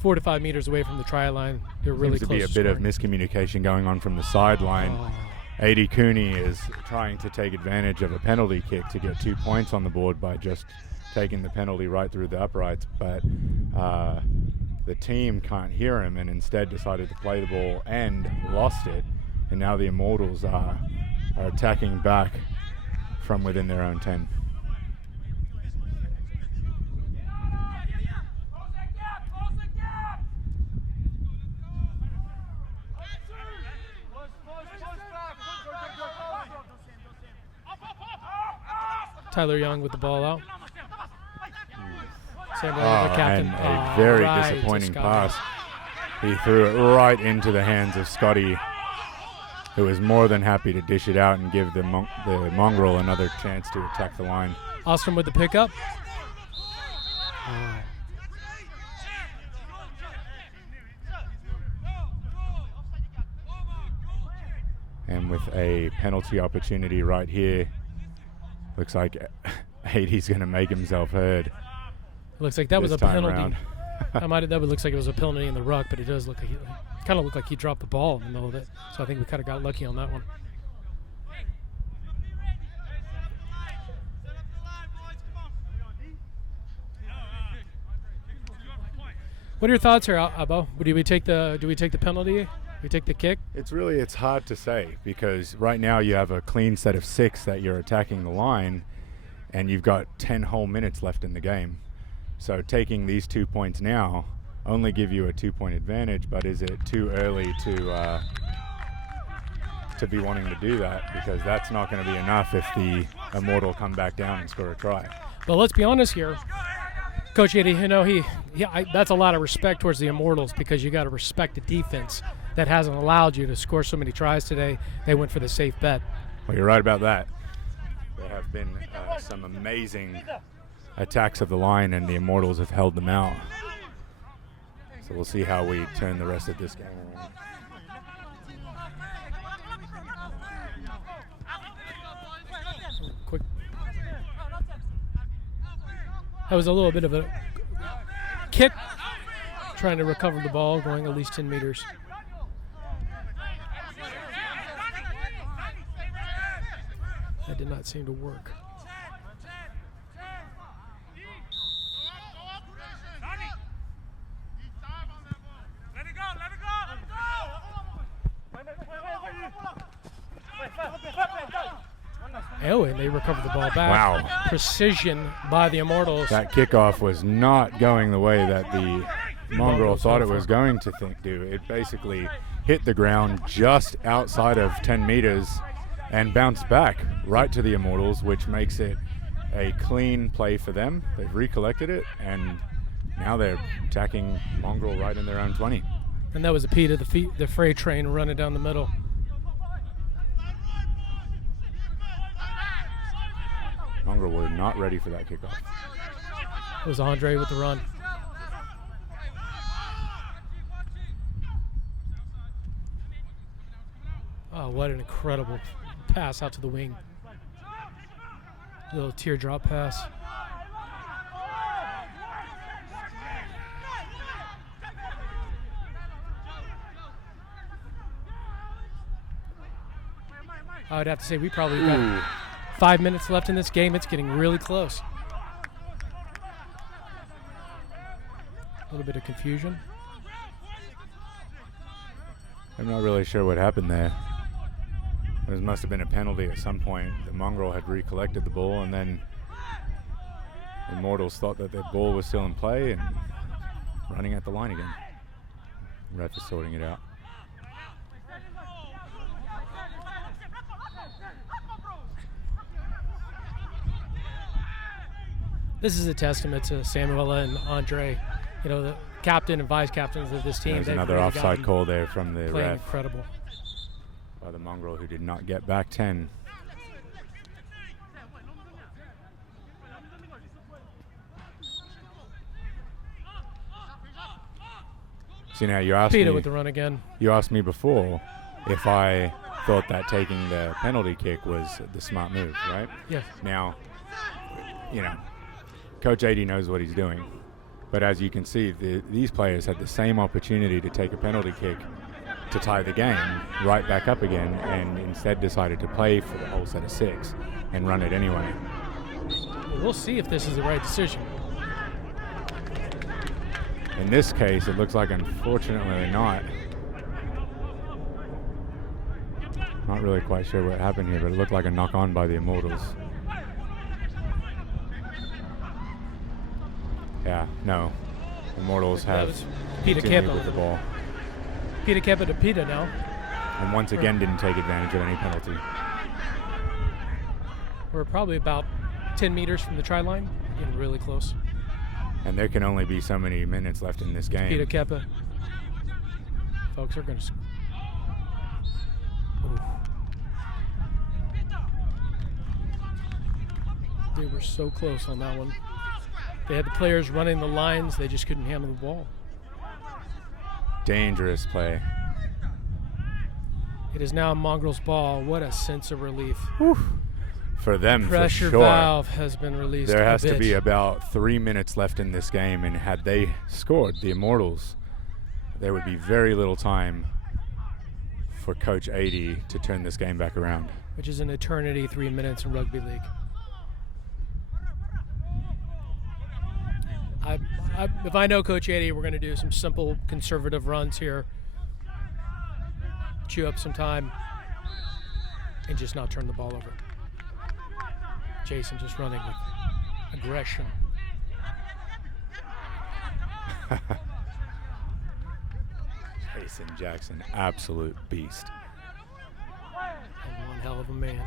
4 to 5 meters away from the try line. They're really Seems to close be a to bit of scoring. miscommunication going on from the sideline. Oh. A.D. Cooney is trying to take advantage of a penalty kick to get 2 points on the board by just taking the penalty right through the uprights, but the team can't hear him and instead decided to play the ball and lost it. And now the Immortals are attacking back from within their own 10. Tyler Young with the ball out. Sam Oh, Brown, the captain. and a very Right to disappointing Scotty. pass. He threw it right into the hands of Scotty, who was more than happy to dish it out and give the Mongrel another chance to attack the line. Ostrom with the pickup. Oh. And with a penalty opportunity right here, looks like 80's going to make himself heard. Looks like that was a this time penalty. around. That would looks like it was a penalty in the ruck, but it does look like kind of looked like he dropped the ball in the middle of it. So I think we kind of got lucky on that one. What are your thoughts here, Abo? Do we take the penalty? Do we take the kick? It's hard to say because right now you have a clean set of 6 that you're attacking the line, and you've got 10 whole minutes left in the game. So taking these 2 points now only give you a 2-point advantage, but is it too early to be wanting to do that? Because that's not going to be enough if the Immortal come back down and score a try. But let's be honest here. Coach Eddie, that's a lot of respect towards the Immortals because you got to respect the defense that hasn't allowed you to score so many tries today. They went for the safe bet. Well, you're right about that. There have been some amazing attacks of the line, and the Immortals have held them out. So we'll see how we turn the rest of this game around. Quick. That was a little bit of a kick, trying to recover the ball, going at least 10 meters. That did not seem to work. Oh, and they recovered the ball back. Wow. Precision by the Immortals. That kickoff was not going the way that the Mongrel thought it was going to do. It basically hit the ground just outside of 10 meters and bounced back right to the Immortals, which makes it a clean play for them. They've recollected it, and now they're attacking Mongrel right in their own 20. And that was a P to the freight train running down the middle. Mongrel were not ready for that kickoff. It was Andre with the run. Oh, what an incredible pass out to the wing. Little teardrop pass. I would have to say we probably got 5 minutes left in this game. It's getting really close. A little bit of confusion. I'm not really sure what happened there. There must have been a penalty at some point. The Mongrel had recollected the ball, and then the Immortals thought that the ball was still in play and running at the line again. Ref is sorting it out. This is a testament to Samuela and Andre, you know, the captain and vice captains of this team. There's They've another really offside call there from the playing ref incredible. by the Mongrel, who did not get back 10. See, now you asked Peter with the run again. You asked me before if I thought that taking the penalty kick was the smart move, right? Yes. Now, you know, Coach 80 knows what he's doing. But as you can see, these players had the same opportunity to take a penalty kick to tie the game right back up again, and instead decided to play for the whole set of 6 and run it anyway. We'll see if this is the right decision. In this case, it looks like unfortunately not. Not really quite sure what happened here, but it looked like a knock-on by the Immortals. Yeah, no. Immortals have Peter continued Kepa with the ball. Peter Kepa to Peter now. And once again didn't take advantage of any penalty. We're probably about 10 meters from the try line. Getting really close. And there can only be so many minutes left in this game. Peter Kepa. Folks are going to... They were so close on that one. They had the players running the lines. They just couldn't handle the ball. Dangerous play. It is now Mongrel's ball. What a sense of relief. Whew. For them, Pressure for sure. valve has been released. There has to be about 3 minutes left in this game, and had they scored, the Immortals, there would be very little time for Coach 80 to turn this game back around. Which is an eternity, 3 minutes in rugby league. If I know Coach 80, we're going to do some simple conservative runs here. Chew up some time and just not turn the ball over. Jason just running with aggression. Jason Jackson, absolute beast. And one hell of a man.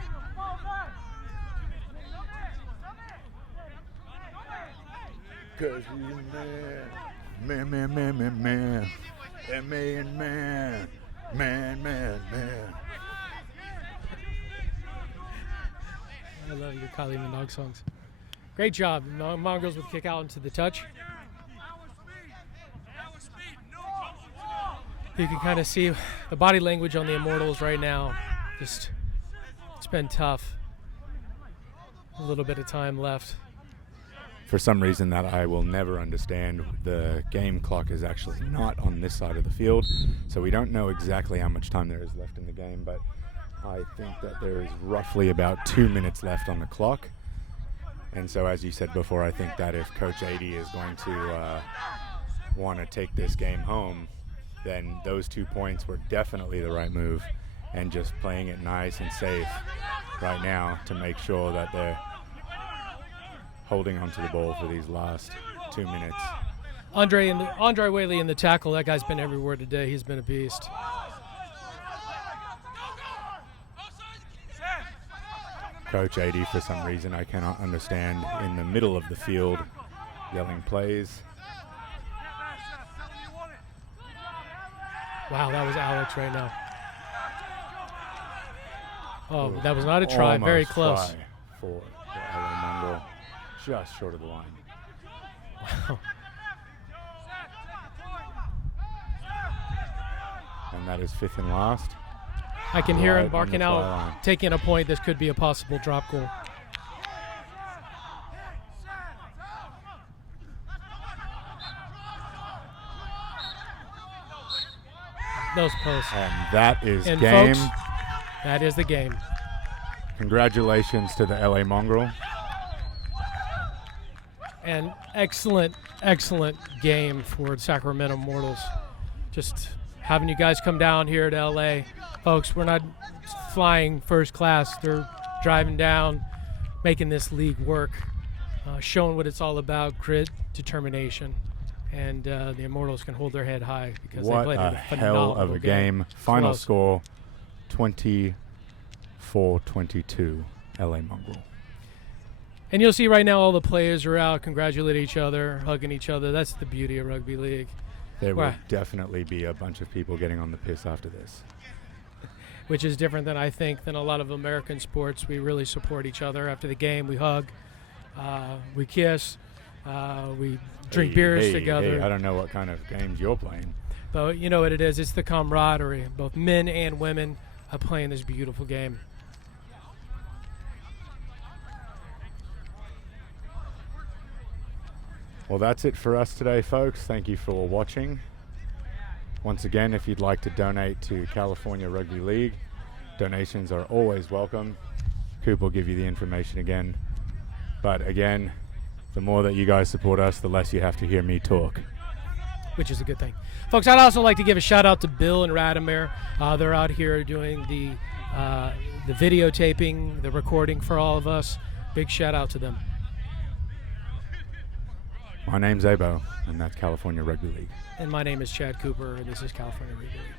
Cause he's a man, man. I love your Kylie Minogue songs. Great job. Mongrels would kick out into the touch. You can kind of see the body language on the Immortals right now. Just, it's been tough. A little bit of time left. For some reason that I will never understand, the game clock is actually not on this side of the field, so we don't know exactly how much time there is left in the game, but I think that there is roughly about 2 minutes left on the clock. And so, as you said before, I think that if Coach 80 is going to want to take this game home, then those 2 points were definitely the right move. and just playing it nice and safe right now to make sure that they're holding onto the ball for these last 2 minutes. Andre Whaley in the tackle. That guy's been everywhere today. He's been a beast. Coach 80, for some reason I cannot understand, in the middle of the field yelling plays. Wow, that was Alex right now. Oh, Ooh, that was not a try. almost Very close. Try for the LA Mongrel, just short of the line. Wow. And that is 5th and last. I can hear Right him on barking the try out, line. taking a point. This could be a possible drop goal. Those posts. And that is And game. folks, that is the game. Congratulations to the LA Mongrel. And excellent, excellent game for the Sacramento Immortals. Just having you guys come down here to LA. Folks, we're not flying first class. They're driving down, making this league work, showing what it's all about, grit, determination. And the Immortals can hold their head high because What they played a a hell phenomenal of a game. Final Close. score 24-22 LA Mongrel. And you'll see right now all the players are out, congratulating each other, hugging each other. That's the beauty of rugby league. There will Right. definitely be a bunch of people getting on the piss after this. Which is different than I think than a lot of American sports. We really support each other after the game. We hug, we kiss, we drink beers together. Hey, I don't know what kind of games you're playing. But you know what it is. It's the camaraderie. Both men and women are playing this beautiful game. Well, that's it for us today, folks. Thank you for watching. Once again, if you'd like to donate to California Rugby League, donations are always welcome. Coop will give you the information again. But again, the more that you guys support us, the less you have to hear me talk. Which is a good thing. Folks, I'd also like to give a shout out to Bill and Radomir. They're out here doing the videotaping, the recording for all of us. Big shout out to them. My name's Abo, and that's California Rugby League. And my name is Chad Cooper, and this is California Rugby League.